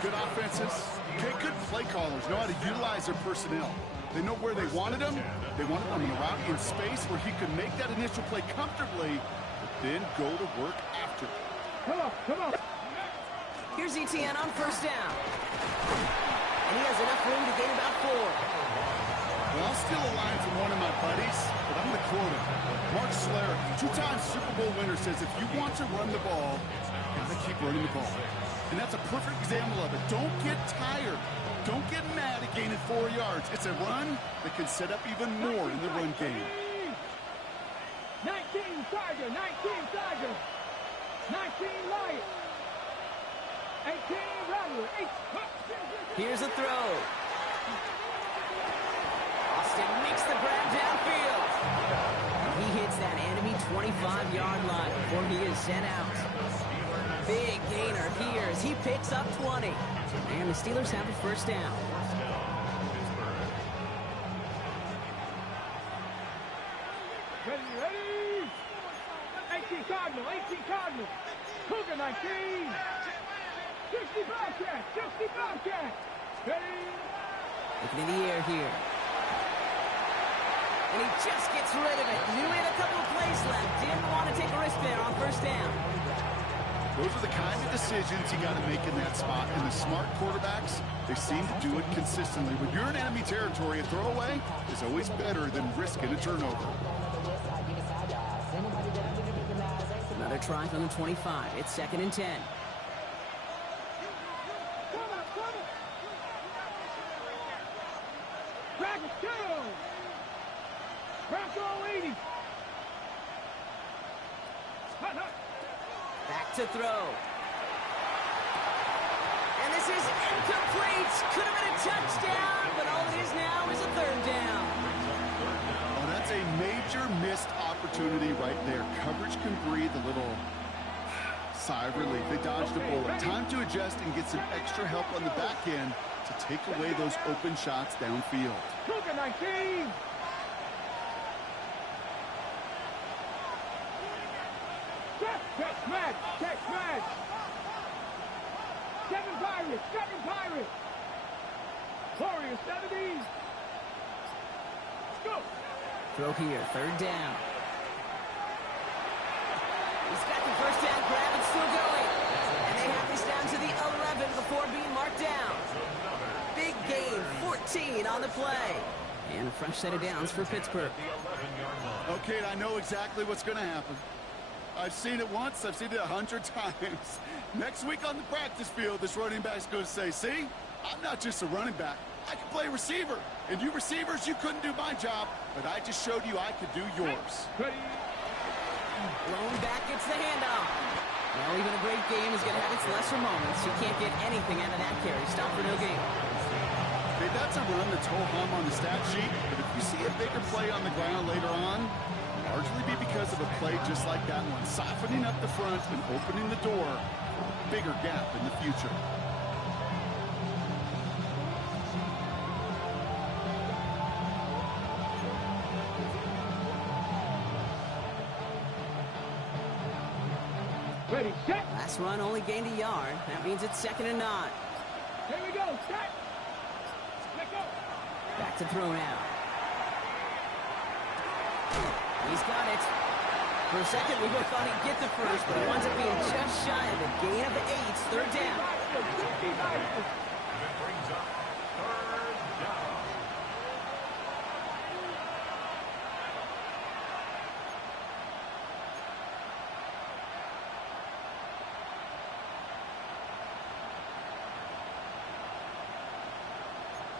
Good offenses. Okay, good play callers know how to utilize their personnel. They know where they wanted him. They wanted him in a route in space where he could make that initial play comfortably, but then go to work after. Come on, come on. Here's ETN on 1st down. And he has enough room to gain about 4. Well, I'll steal a line from one of my buddies, but I'm going to quote him. Mark Slayer, 2-time Super Bowl winner, says if you want to run the ball, you got to keep running the ball. And that's a perfect example of it. Don't get tired. Don't get mad at gaining 4 yards. It's a run that can set up even more in the run game. 19 Tiger, 19 Tiger, 19 Lion, 18 Rattler, 8. Here's a throw. Austin makes the grab downfield. He hits that enemy 25-yard line before he is sent out. Big gainer here as he picks up 20. And the Steelers have a 1st down. Ready, ready. 18 Cardinal, 18 Cardinal. Cougar 19. 60 Bobcat, 60 Bobcat. Ready. Looking in the air here. And he just gets rid of it. Knew he had a couple of plays left. Didn't want to take a risk there on 1st down. Those are the kind of decisions you got to make in that spot. And the smart quarterbacks, they seem to do it consistently. When you're in enemy territory, a throwaway is always better than risking a turnover. Another try from the 25. It's 2nd and 10. Crack it, kill. Crack all 80. Hot, hot. Back to throw. And this is incomplete. Could have been a touchdown, but all it is now is a 3rd down. Oh, that's a major missed opportunity right there. Coverage can breathe a little sigh of relief. They dodged a bullet. Time to adjust and get some extra help on the back end to take away those open shots downfield. Cougar 19. Catch match, catch match. 7 Pirates, 7 Pirates. Warriors 70. Go. Throw here, 3rd down. He's got the 1st down grab and still going. And they have this down to the 11 before being marked down. Big gain, 14 on the play. And a fresh set of downs for Pittsburgh. Okay, I know exactly what's going to happen. I've seen it once, I've seen it 100 times. Next week on the practice field, this running back's going to say, see, I'm not just a running back. I can play receiver. And you receivers, you couldn't do my job, but I just showed you I could do yours. Ready. Blown back gets the handoff. Well, even a great game is going to have its lesser moments. You can't get anything out of that carry. Stop for no gain. Hey, that's a run that's ho-hum on the stat sheet, but if you see a bigger play on the ground later on, largely be because of a play just like that one, softening up the front and opening the door for a bigger gap in the future. Ready, set. Last run only gained a yard. That means it's 2nd and 9. Here we go, set. Let go. Back to throw now. He's got it. For a second, we both thought he'd get the first, but he winds up being just shy of a gain of 8. 3rd down. That brings up 3rd down.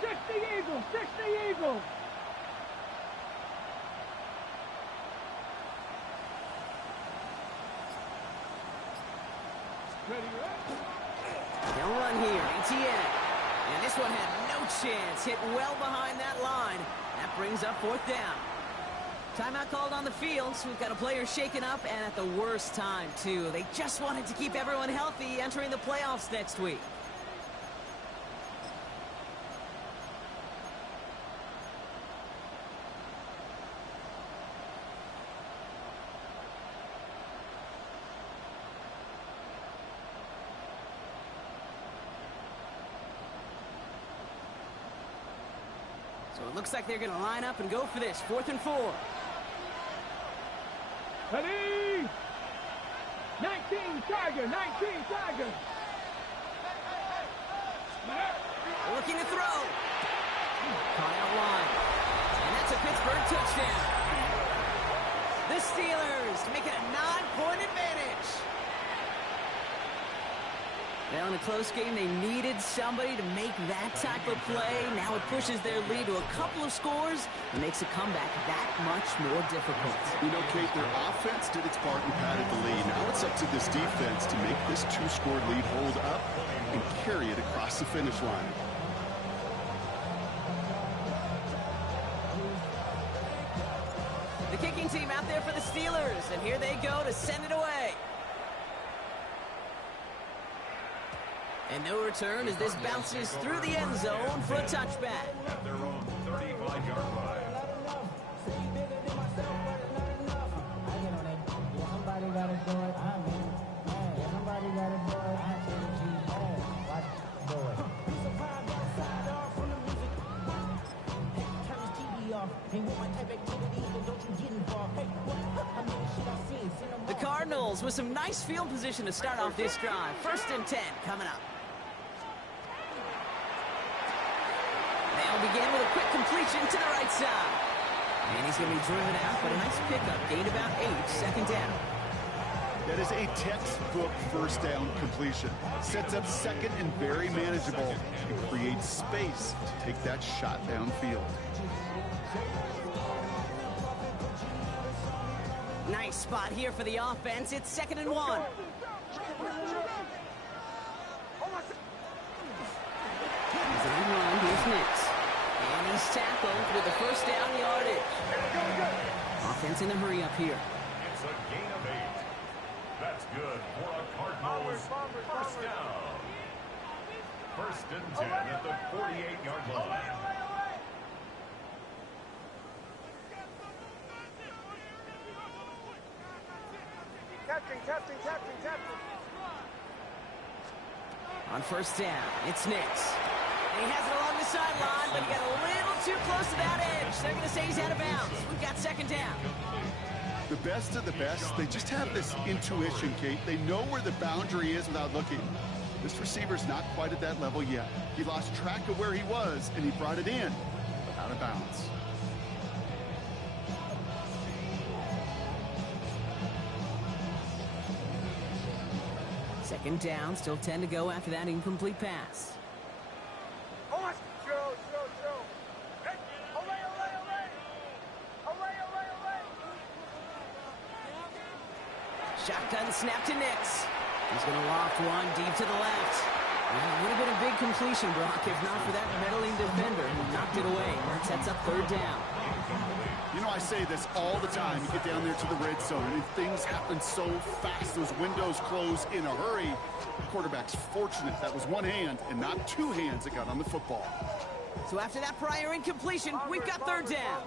Six the Eagles, six the Eagles. Ready, right? They'll run here, ATN. And this one had no chance. Hit well behind that line. That brings up 4th down. Timeout called on the field, so we've got a player shaken up, and at the worst time, too. They just wanted to keep everyone healthy entering the playoffs next week. So it looks like they're going to line up and go for this. 4th and 4. Ready. 19 Tiger, 19 Tiger. Looking to throw. Caught out wide. And that's a Pittsburgh touchdown. The Steelers make it a 9-point advantage. Now in a close game, they needed somebody to make that type of play. Now it pushes their lead to a couple of scores and makes a comeback that much more difficult. You know, Kate, their offense did its part and padded the lead. Now it's up to this defense to make this 2-score lead hold up and carry it across the finish line. The kicking team out there for the Steelers, and here they go to send it away. And no return as this bounces through the end zone for a touchback. At their own 35-yard line. The Cardinals with some nice field position to start off this drive. 1st and 10 coming up. They'll begin with a quick completion to the right side. And he's going to be driven out, but a nice pickup. Gained about 8, 2nd down. That is a textbook 1st down completion. Sets up 2nd and very manageable and creates space to take that shot downfield. Nice spot here for the offense. It's 2nd and 1. He's on the run. Here's Nix. And he's tackled with the 1st down yardage. Offense in a hurry up here. It's a gain of 8. That's good for a Cardinals 1st down. 1st and 10 at the 48-yard line. Captain. On 1st down, it's Nix. And he has it along the sideline, but he got a little too close to that edge. They're going to say he's out of bounds. We've got 2nd down. The best of the best, they just have this intuition, Kate. They know where the boundary is without looking. This receiver's not quite at that level yet. He lost track of where he was, and he brought it in, but out of bounds. Second down, still 10 to go after that incomplete pass. Shotgun snap to Nix. He's going to loft one deep to the left. Well, it would have been a big completion, Brock, if not for that meddling defender who knocked it away. That sets up 3rd down. You know, I say this all the time. You get down there to the red zone, and things happen so fast. Those windows close in a hurry. The quarterback's fortunate that was one hand and not 2 hands that got on the football. So after that prior incompletion, we've got 3rd down.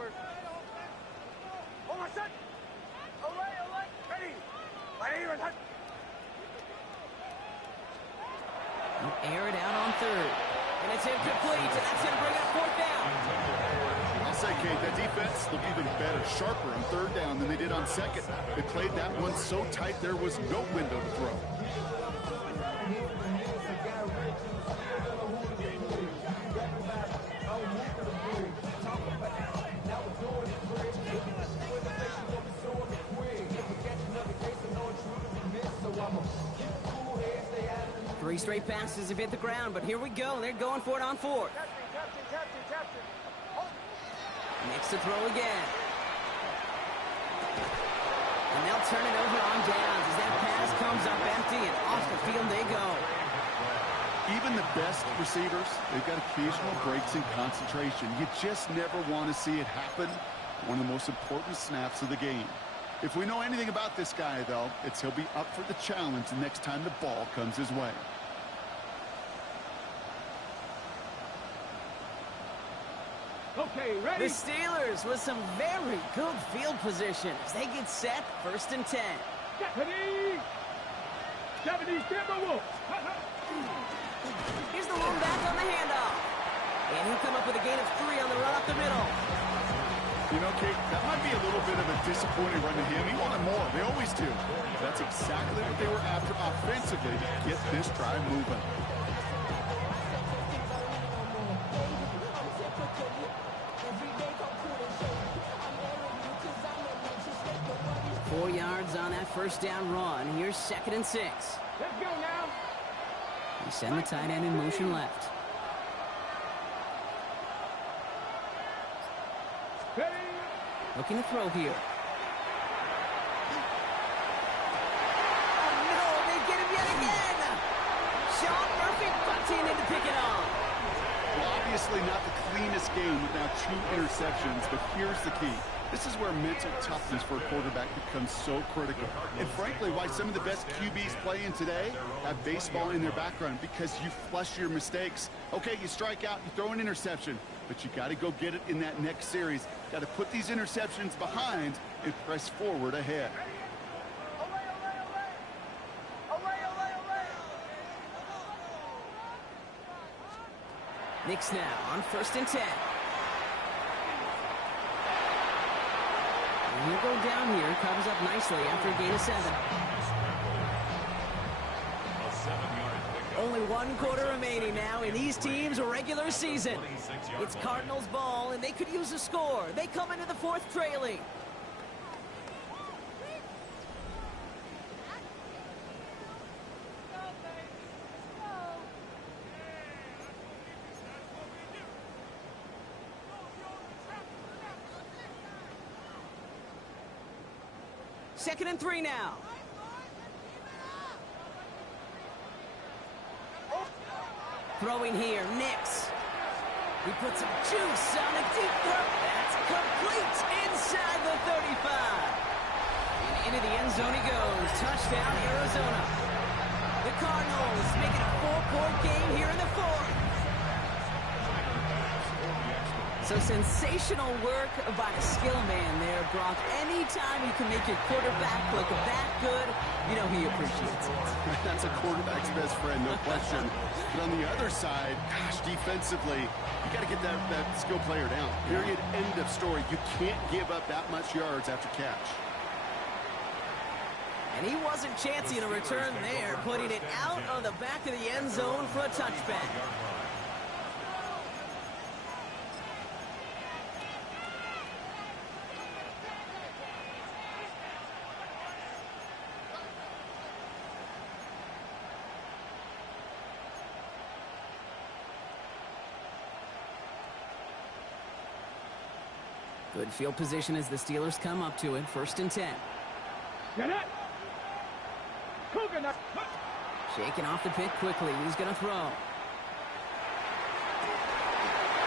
He'll air it out on third. And it's incomplete, and that's going to bring up fourth down. I'll say, Kate, that defense looked even better, sharper on third down than they did on second. They played that one so tight there was no window to throw. Three straight passes have hit the ground, but here we go. They're going for it on fourth. Captain. Makes the throw again. And they'll turn it over on downs as that pass comes up empty, and off the field they go. Even the best receivers, they've got occasional breaks in concentration. You just never want to see it happen. One of the most important snaps of the game. If we know anything about this guy, though, it's he'll be up for the challenge the next time the ball comes his way. Okay, ready? The Steelers with some very good field position as they get set, 1st and 10. Japanese! Timberwolves! Here's the lone back on the handoff. And he'll come up with a gain of 3 on the run up the middle. You know, Kate, that might be a little bit of a disappointing run to him. He wanted more. They always do. That's exactly what they were after offensively to get this drive moving. Four yards on that first down run. Here's 2nd and 6. Let's go now! You send the tight end in motion left. Ready? Looking to throw here. Oh, no, they get him yet again. Sean Murphy bunting in to pick it off. Well, obviously not the cleanest game with now 2 interceptions, but here's the key. This is where mental toughness for a quarterback becomes so critical. And frankly, why some of the best QBs playing today have baseball in their background, because you flush your mistakes. Okay, you strike out, you throw an interception, but you got to go get it in that next series. Got to put these interceptions behind and press forward ahead. Knicks now on 1st and 10. And he'll go down here, covers up nicely after a gain of 7. Only 1 quarter remaining now in these teams' regular season. It's Cardinals ball, and they could use a score. They come into the 4th trailing. Second and 3 now. Throwing here, Nix. He puts some juice on a deep throw. That's complete inside the 35. And into the end zone he goes. Touchdown, Arizona. The Cardinals make it a 4-point game here in the 4th. So sensational work by a skill man there, Brock. Anytime you can make your quarterback look that good, you know he appreciates it. That's a quarterback's best friend, no question. But on the other side, gosh, defensively, you got to get that skill player down. Period, end of story. You can't give up that much yards after catch. And he wasn't chancing a return there, putting it out of the back of the end zone for a touchback. Good field position as the Steelers come up to it. 1st and 10. Get it! Coconut! Shaking off the pick quickly. He's going to throw.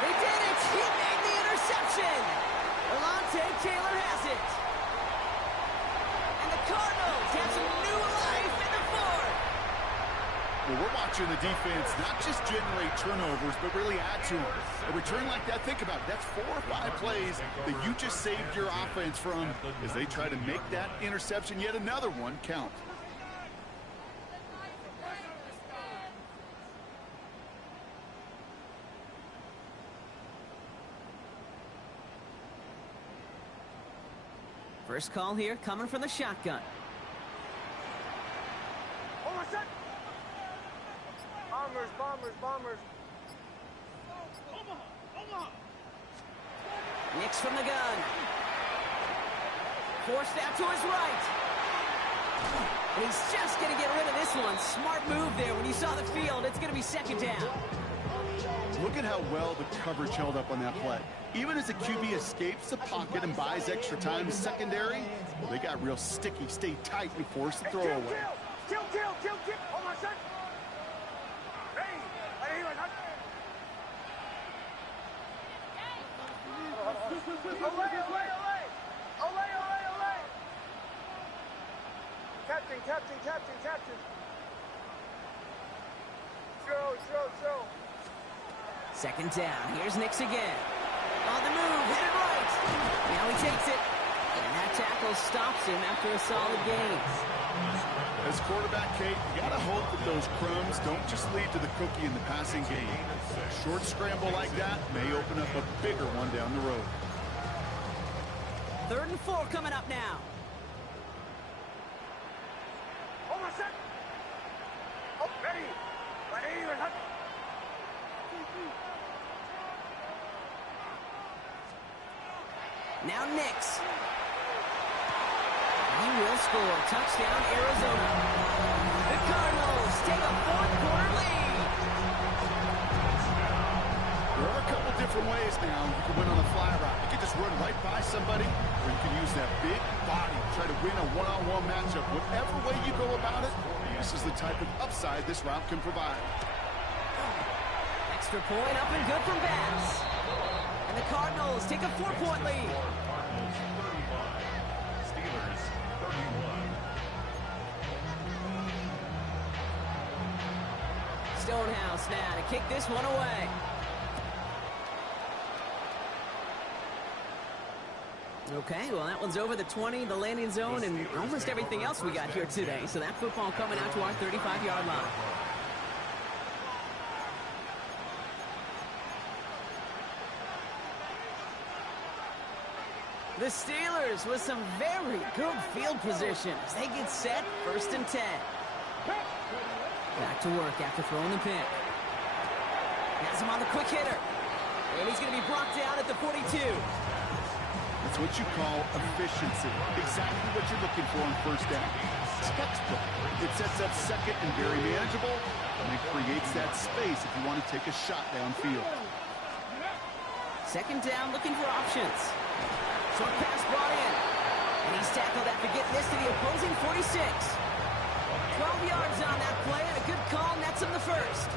They did it! He made the interception! Alontae Taylor has it. And the Cardinals have some new life in the 4th. Well, we're watching the defense not just generate turnovers, but really add to them. A return like that, think about it. That's 4 or 5 plays that you just saved your offense from as they try to make that interception, yet another one, count. First call here coming from the shotgun. Hold on, set. Bombers, bombers, bombers. Nix from the gun. Forced out to his right. And he's just going to get rid of this one. Smart move there. When you saw the field, it's going to be second down. Look at how well the coverage held up on that play. Even as the QB escapes the pocket and buys extra time secondary, well, they got real sticky, stayed tight, and forced the throw away. Kill. Hold on, set. Ready. Olay. Captain. Show. Second down. Here's Nix again. On the move, headed right. Now he takes it. And that tackle stops him after a solid gain. As quarterback, Kate, you got to hope that those crumbs don't just lead to the cookie in the passing game. A short scramble like that may open up a bigger one down the road. 3rd and 4 coming up now. Hold on, set. Oh, ready. Now Nix. He will score. Touchdown, Arizona. The Cardinals take a 4th-quarter lead. There are a couple different ways now. You can win on a fly route. You can just run right by somebody, or you can use that big body, try to win a one-on-one matchup. Whatever way you go about it, this is the type of upside this route can provide. Extra point up and good from Bass. And the Cardinals take a 4-point lead. Cardinals 35, Steelers 31. Stonehouse now to kick this one away. Okay, well, that one's over the 20, the landing zone, and almost everything else we got here today. So that football coming out to our 35-yard line. The Steelers with some very good field position as they get set, 1st and 10. Back to work after throwing the pick. Has him on the quick hitter. And he's going to be brought down at the 42. That's what you call efficiency. Exactly what you're looking for on 1st down. Textbook. It sets up 2nd and very manageable, and it creates that space if you want to take a shot downfield. 2nd down, looking for options. Short pass brought in. And he's tackled after getting this to the opposing 46. 12 yards on that play, and a good call nets him the 1st.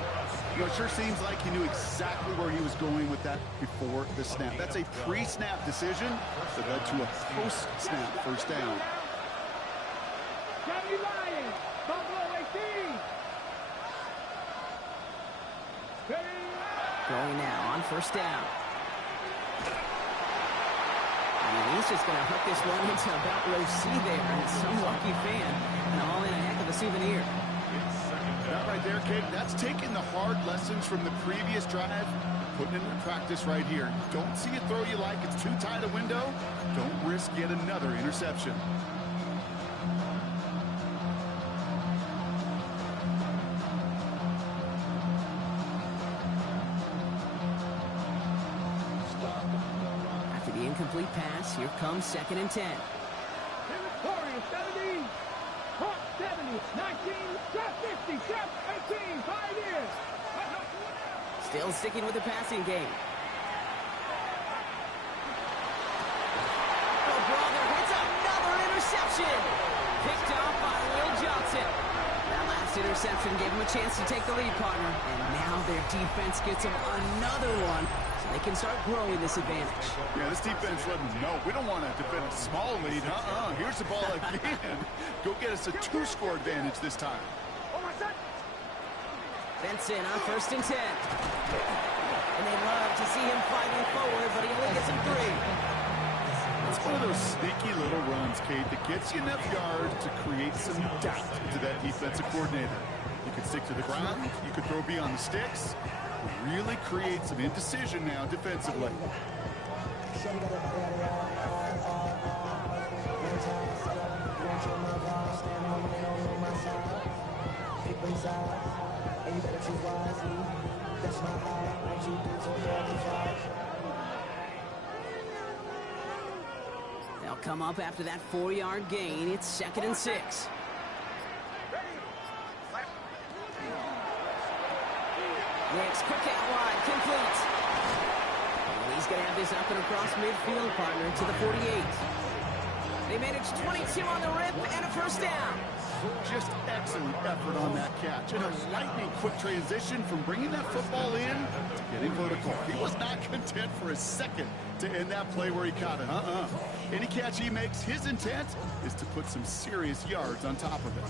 You know, it sure seems like he knew exactly where he was going with that before the snap. That's a pre-snap decision that led to a post-snap 1st down. County Lions, Buffalo 18. Going now on 1st down. And he's just going to hook this one into about row C there, and some lucky fan, and all in a heck of a souvenir. That right there, Kate, that's taking the hard lessons from the previous drive, putting it into practice right here. Don't see a throw you like, it's too tight a window. Don't risk yet another interception. After the incomplete pass, here comes 2nd and 10. Victoria 70, Hawk 70, 19, drop 50, drop 18, 5 years. Still sticking with the passing game. Oh, brother, it's another interception. Picked off by Will Johnson. That last interception gave him a chance to take the lead, partner. And now their defense gets them another one, so they can start growing this advantage. Yeah, this defense let them know we don't want to defend a small lead. Here's the ball again. Go get us a 2-score advantage this time. Benson on 1st and 10. And they love to see him fighting forward, but he only gets him 3. It's one of those sneaky little runs, Kate, that gets you enough yards to create some doubt to that defensive coordinator. You can stick to the ground, you can throw beyond the sticks, really create some indecision now defensively. They'll come up after that 4-yard gain. It's 2nd and 6. Wicks, quick out wide, complete. And he's going to have this up and across midfield, partner, to the 48. They manage 22 on the rip and a first down. Just excellent effort on that catch. And a lightning quick transition from bringing that football in to getting vertical. He was not content for a second to end that play where he caught it. Any catch he makes, his intent is to put some serious yards on top of it.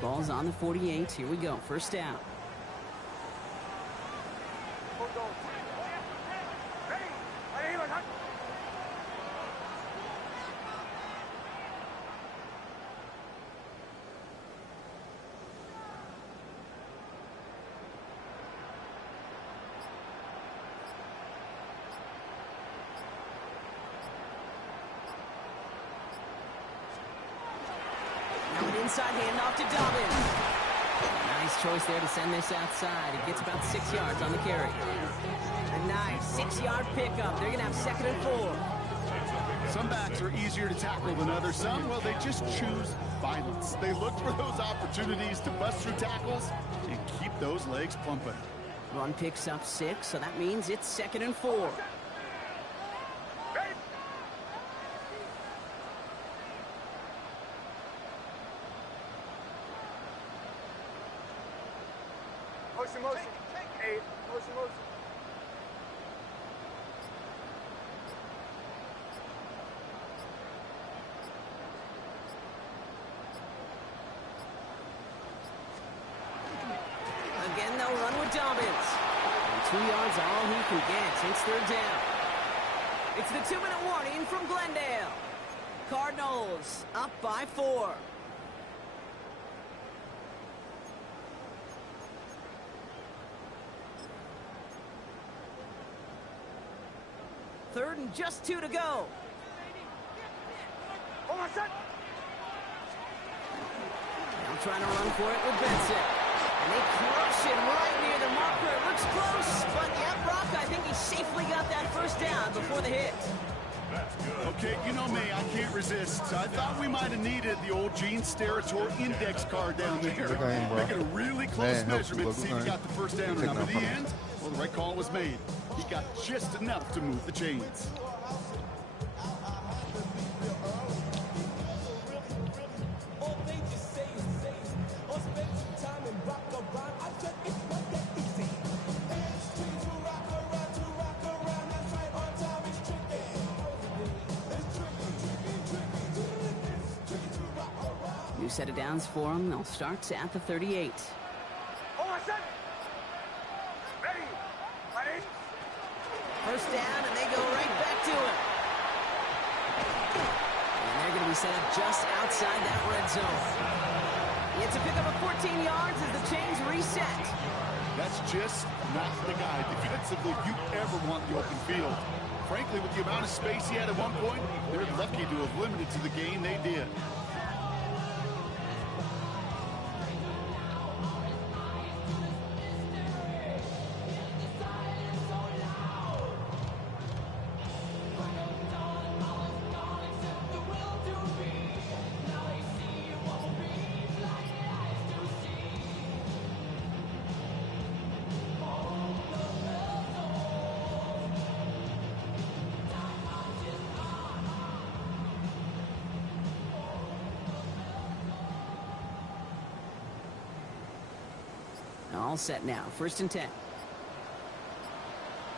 Ball's on the 48. Here we go. First down. Inside handoff to Dobbins. Nice choice there to send this outside. He gets about 6 yards on the carry. A nice 6-yard pickup. They're going to have 2nd and 4. Some backs are easier to tackle than others. Some, well, they just choose violence. They look for those opportunities to bust through tackles and keep those legs pumping. Run picks up 6, so that means it's 2nd and 4. Motion. Hey, motion. Again, they'll run with Dobbins. And 2 yards all he can get. It's 3rd down. It's the 2-minute warning from Glendale. Cardinals up by 4. Third and just 2 to go. Hold on, set. Now trying to run for it with Benson. And they crush it right near the marker. It looks close, but yeah, Brock, I think he safely got that first down before the hit. Okay, you know me, I can't resist. I thought we might have needed the old Gene Steratore index card down there. Making a really close measurement to see if he got the first down or not. But in the end, well, the right call was made. He got just enough to move the chains. New set of downs for them. They'll start at the 38. Hold on, set. Ready. First down, and they go right back to it. And they're going to be set up just outside that red zone. It's a pickup of 14 yards as the chains reset. That's just not the guy defensively you ever want in the open field. Frankly, with the amount of space he had at one point, they're lucky to have limited to the gain they did. All set now. 1st and 10.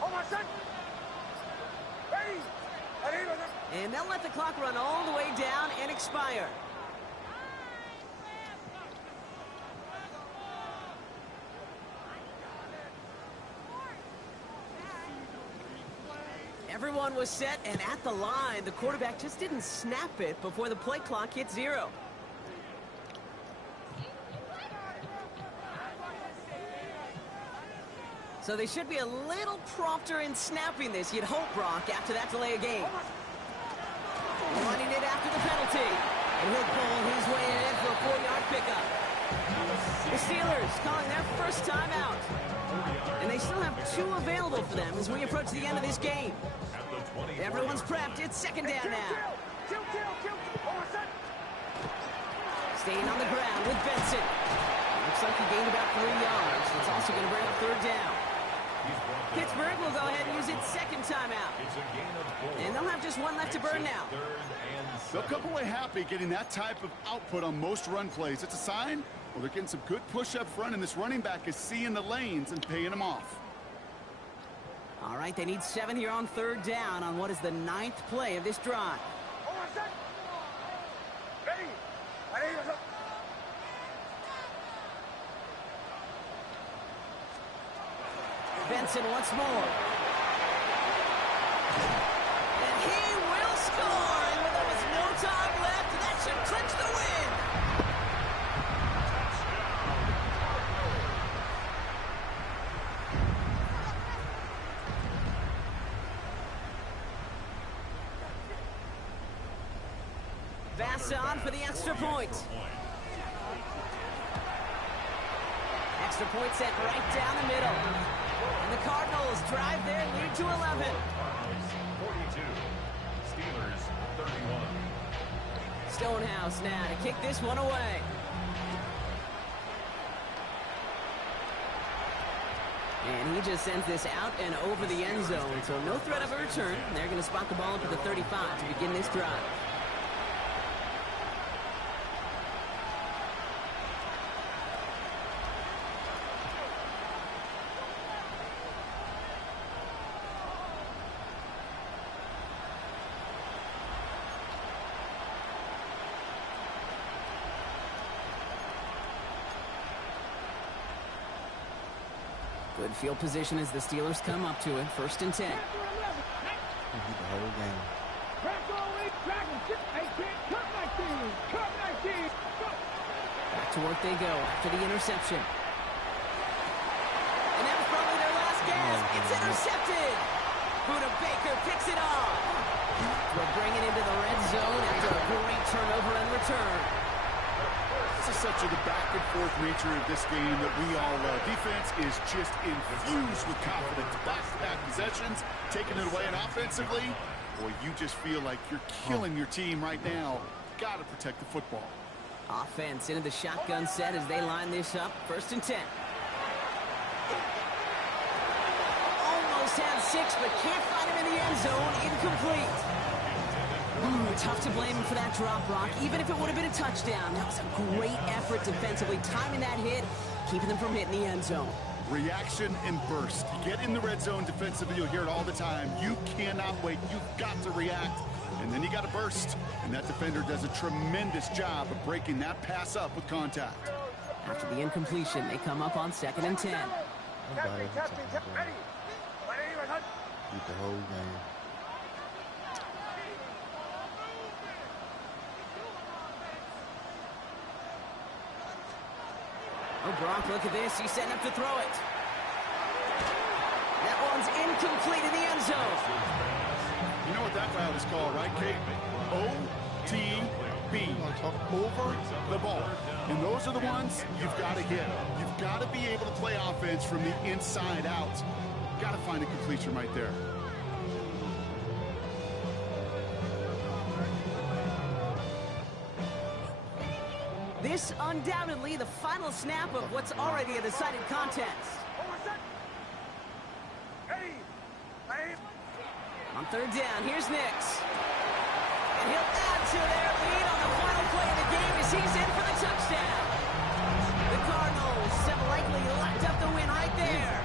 Hold on, set. Ready. And they'll let the clock run all the way down and expire. Everyone was set and at the line. The quarterback just didn't snap it before the play clock hit 0. So they should be a little prompter in snapping this, you'd hope, Brock, after that delay of game. Running it after the penalty. And he'll pull his way in for a 4-yard pickup. The Steelers calling their first timeout. And they still have 2 available for them as we approach the end of this game. Everyone's prepped. It's second down now. Staying on the ground with Benson. Looks like he gained about 3 yards. It's also going to bring up third down. Pittsburgh will go ahead and use its second timeout. And they'll have just 1 left to burn now. They'll come away happy getting that type of output on most run plays. It's a sign, well, they're getting some good push up front, and this running back is seeing the lanes and paying them off. All right, they need 7 here on third down on what is the 9th play of this drive. Benson once more. And he will score. And with almost no time left, that should clinch the win. Vasson for the extra point. Extra point set right down the middle. And the Cardinals drive their lead to 11. 42. Steelers 31. Stonehouse now to kick this one away. And he just sends this out and over the end zone. So no threat of a return. They're going to spot the ball up at the 35 to begin this drive. Good field position as the Steelers come up to it. 1st and 10. The whole game. Back to work they go after the interception. And that was probably their last gasp. It's intercepted. Buda Baker picks it off. We're bringing into the red zone after a great turnover and return. This is such the back and forth nature of this game that we all love. Defense is just infused with confidence. Back-to-back possessions, taking it away, and offensively, boy, you just feel like you're killing your team right now. Got to protect the football. Offense into the shotgun set as they line this up. 1st and 10. Almost had 6, but can't find him in the end zone. Incomplete. Tough to blame him for that drop, Brock. Even if it would have been a touchdown, that was a great effort defensively, timing that hit, keeping them from hitting the end zone. Reaction and burst. You get in the red zone defensively, you'll hear it all the time. You cannot wait. You've got to react, and then you got to burst. And that defender does a tremendous job of breaking that pass up with contact. After the incompletion, they come up on 2nd and 10. Captain, ready. Beat the whole game. Oh, Brock, look at this. He's setting up to throw it. That one's incomplete in the end zone. You know what that route is called, right, Kate? OTB. Over the ball. And those are the ones you've got to hit. You've got to be able to play offense from the inside out. Got to find a completion right there. This undoubtedly the final snap of what's already a decided contest. On 3rd down, here's Nix. And he'll add to their lead on the final play of the game as he's in for the touchdown. The Cardinals have likely locked up the win right there.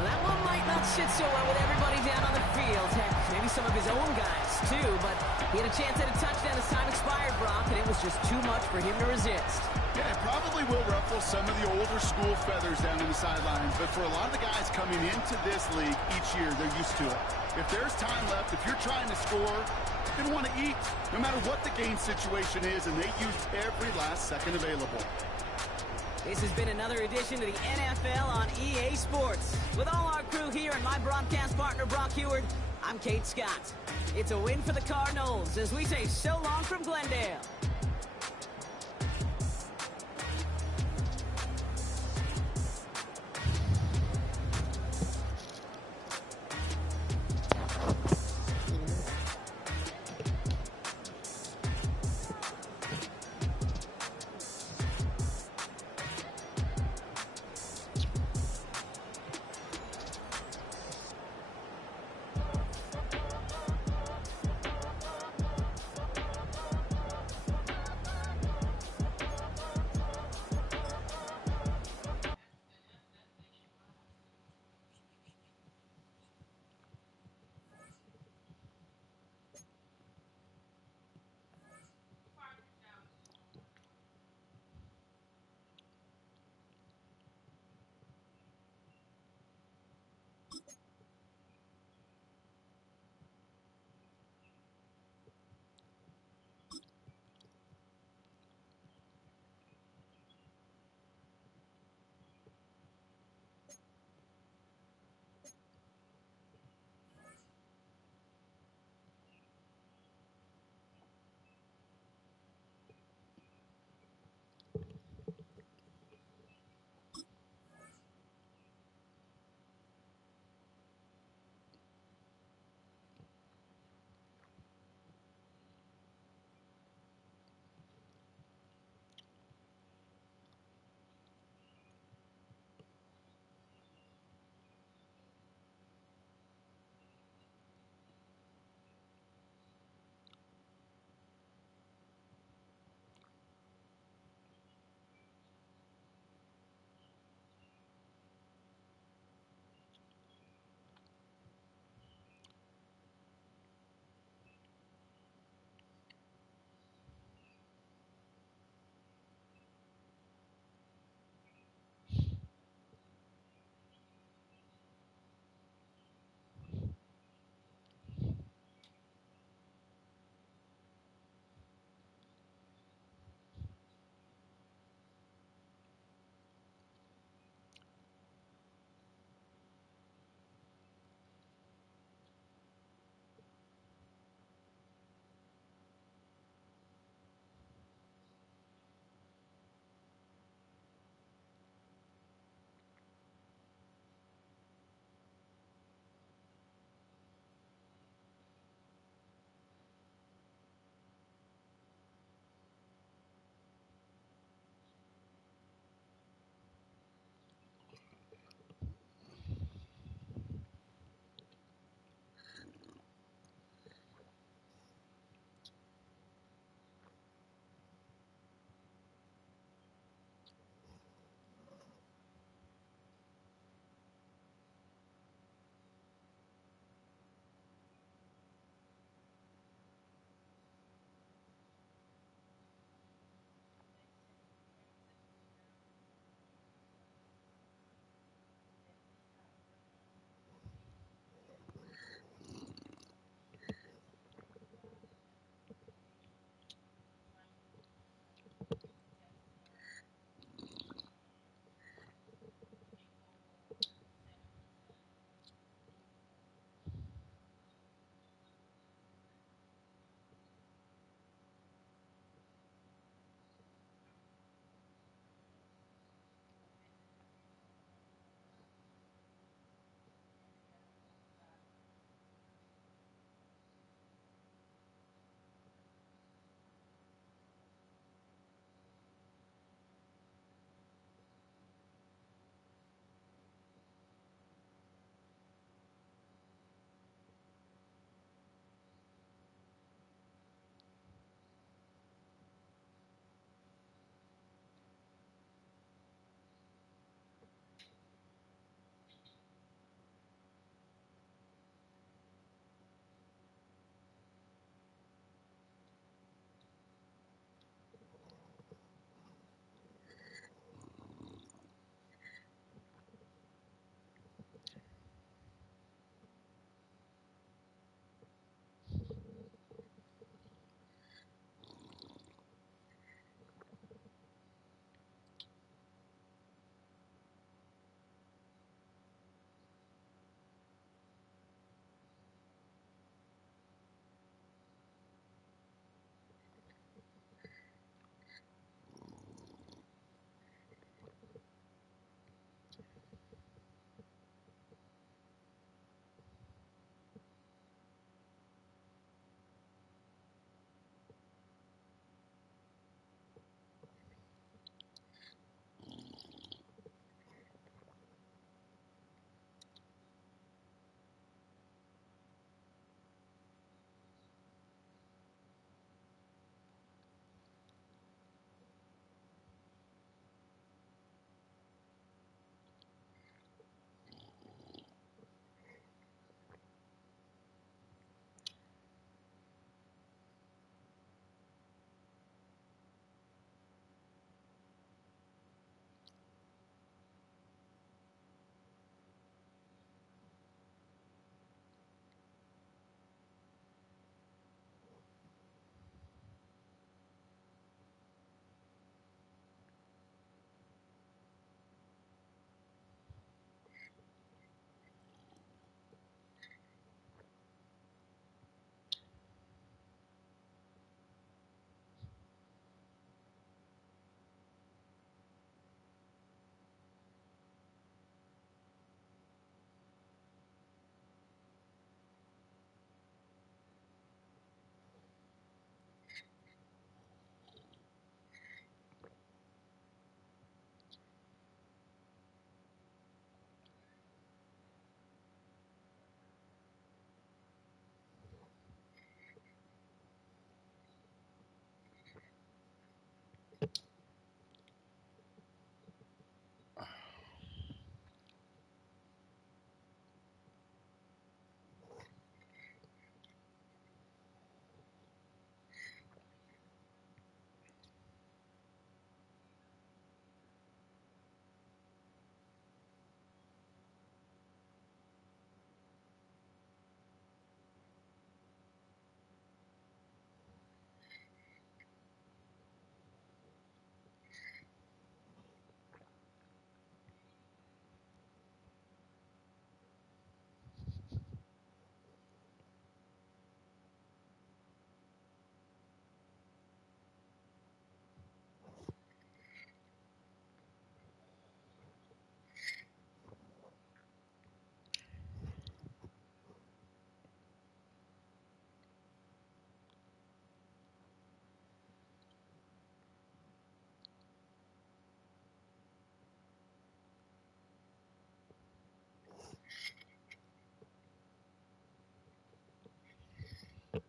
Well, that one might not sit so well with everybody down on the field. Heck, maybe some of his own guys too, but he had a chance at a touchdown as time expired, Brock, and it was just too much for him to resist. Yeah, it probably will ruffle some of the older school feathers down in the sidelines, but for a lot of the guys coming into this league each year, they're used to it. If there's time left, if you're trying to score, you're going to want to eat, no matter what the game situation is, and they use every last second available. This has been another edition of the NFL on EA Sports. With all our crew here and my broadcast partner, Brock Heward, I'm Kate Scott. It's a win for the Cardinals as we say so long from Glendale. Am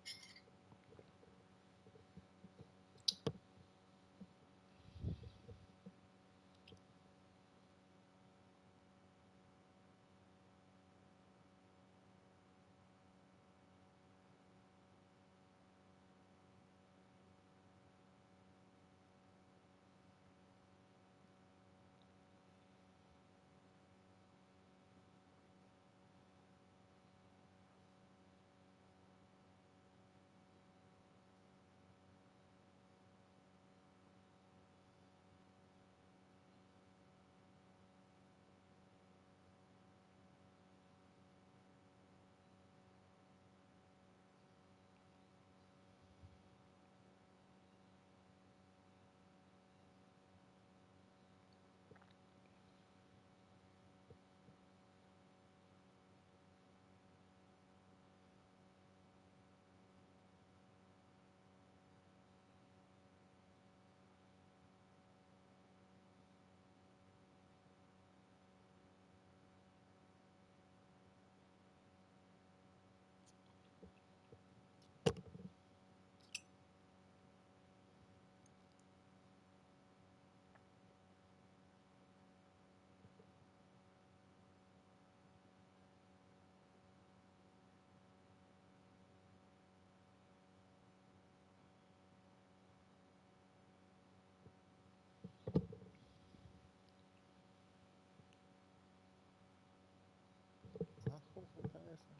I supposed to pass him?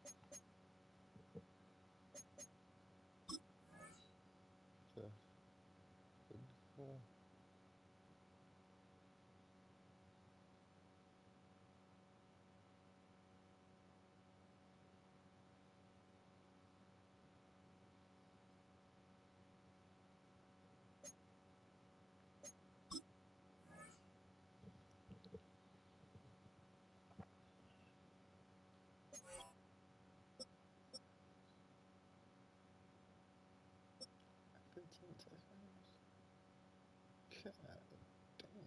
Just 54. At 15 touchdowns? God damn.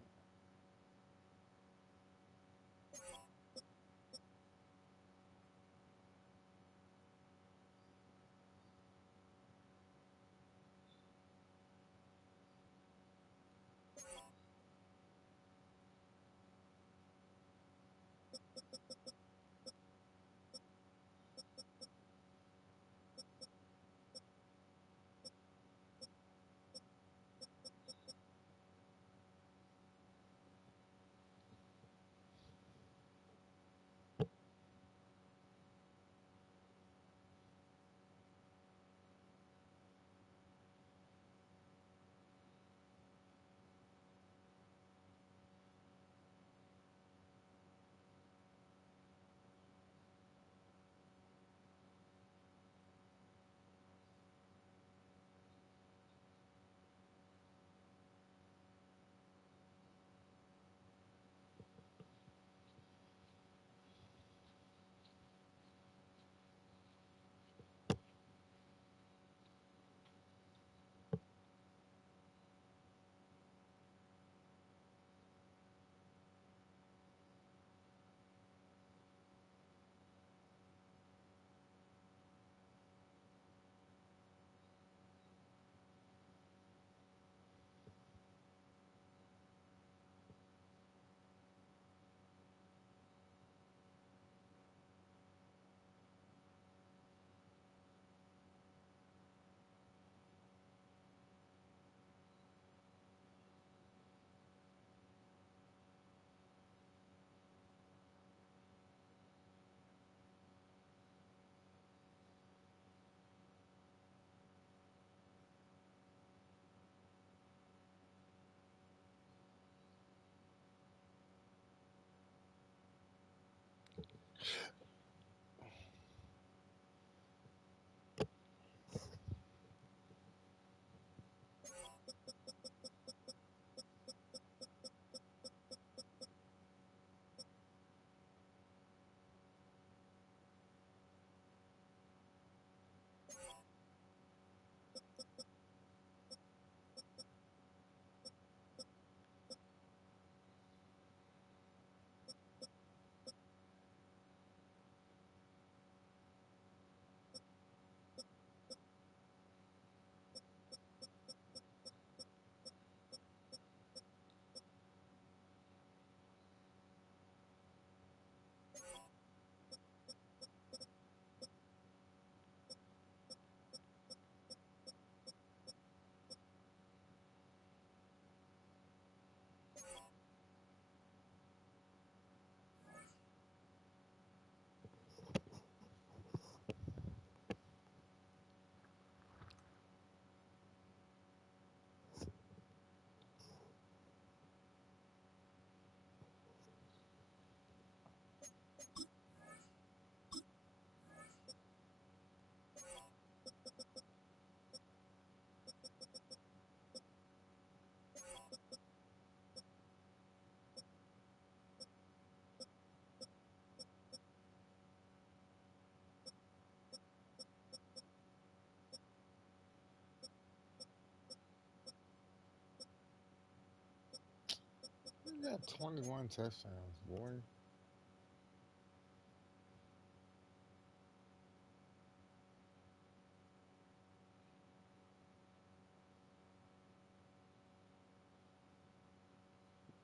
got 21 touchdowns, boy.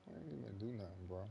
I ain't even do nothing, bro.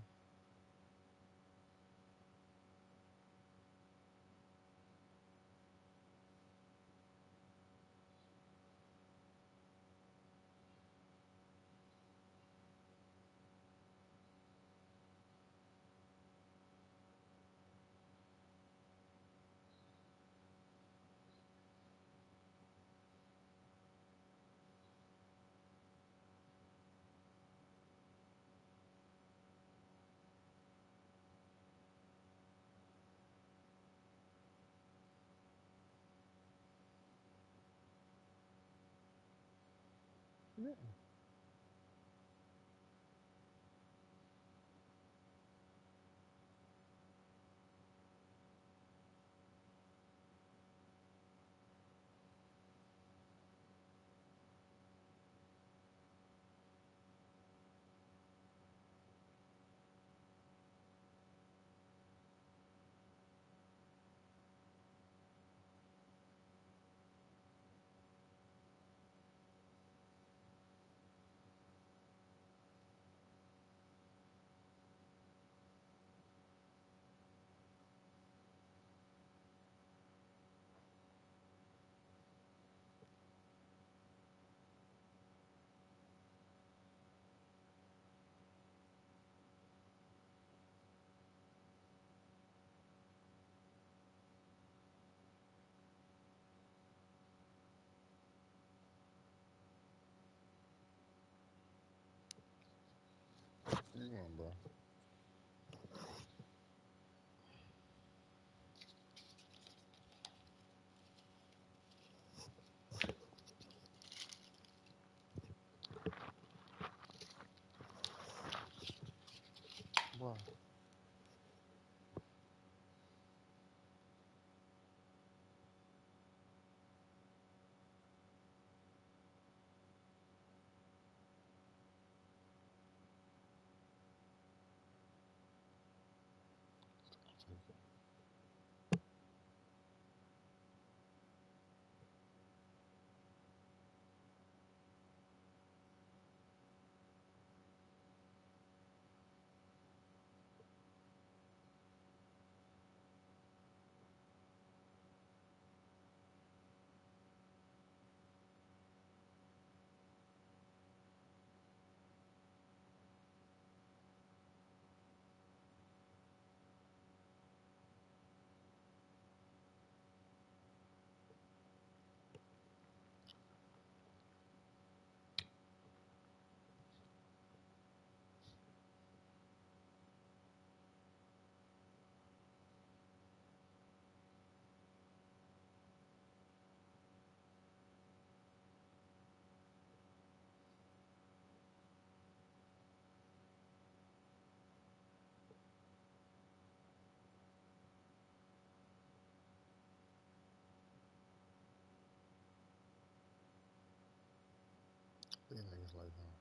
Yeah. You want, bro? Bro. Take it. These niggas like him.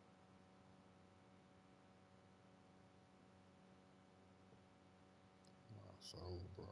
My soul, bro.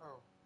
Oh.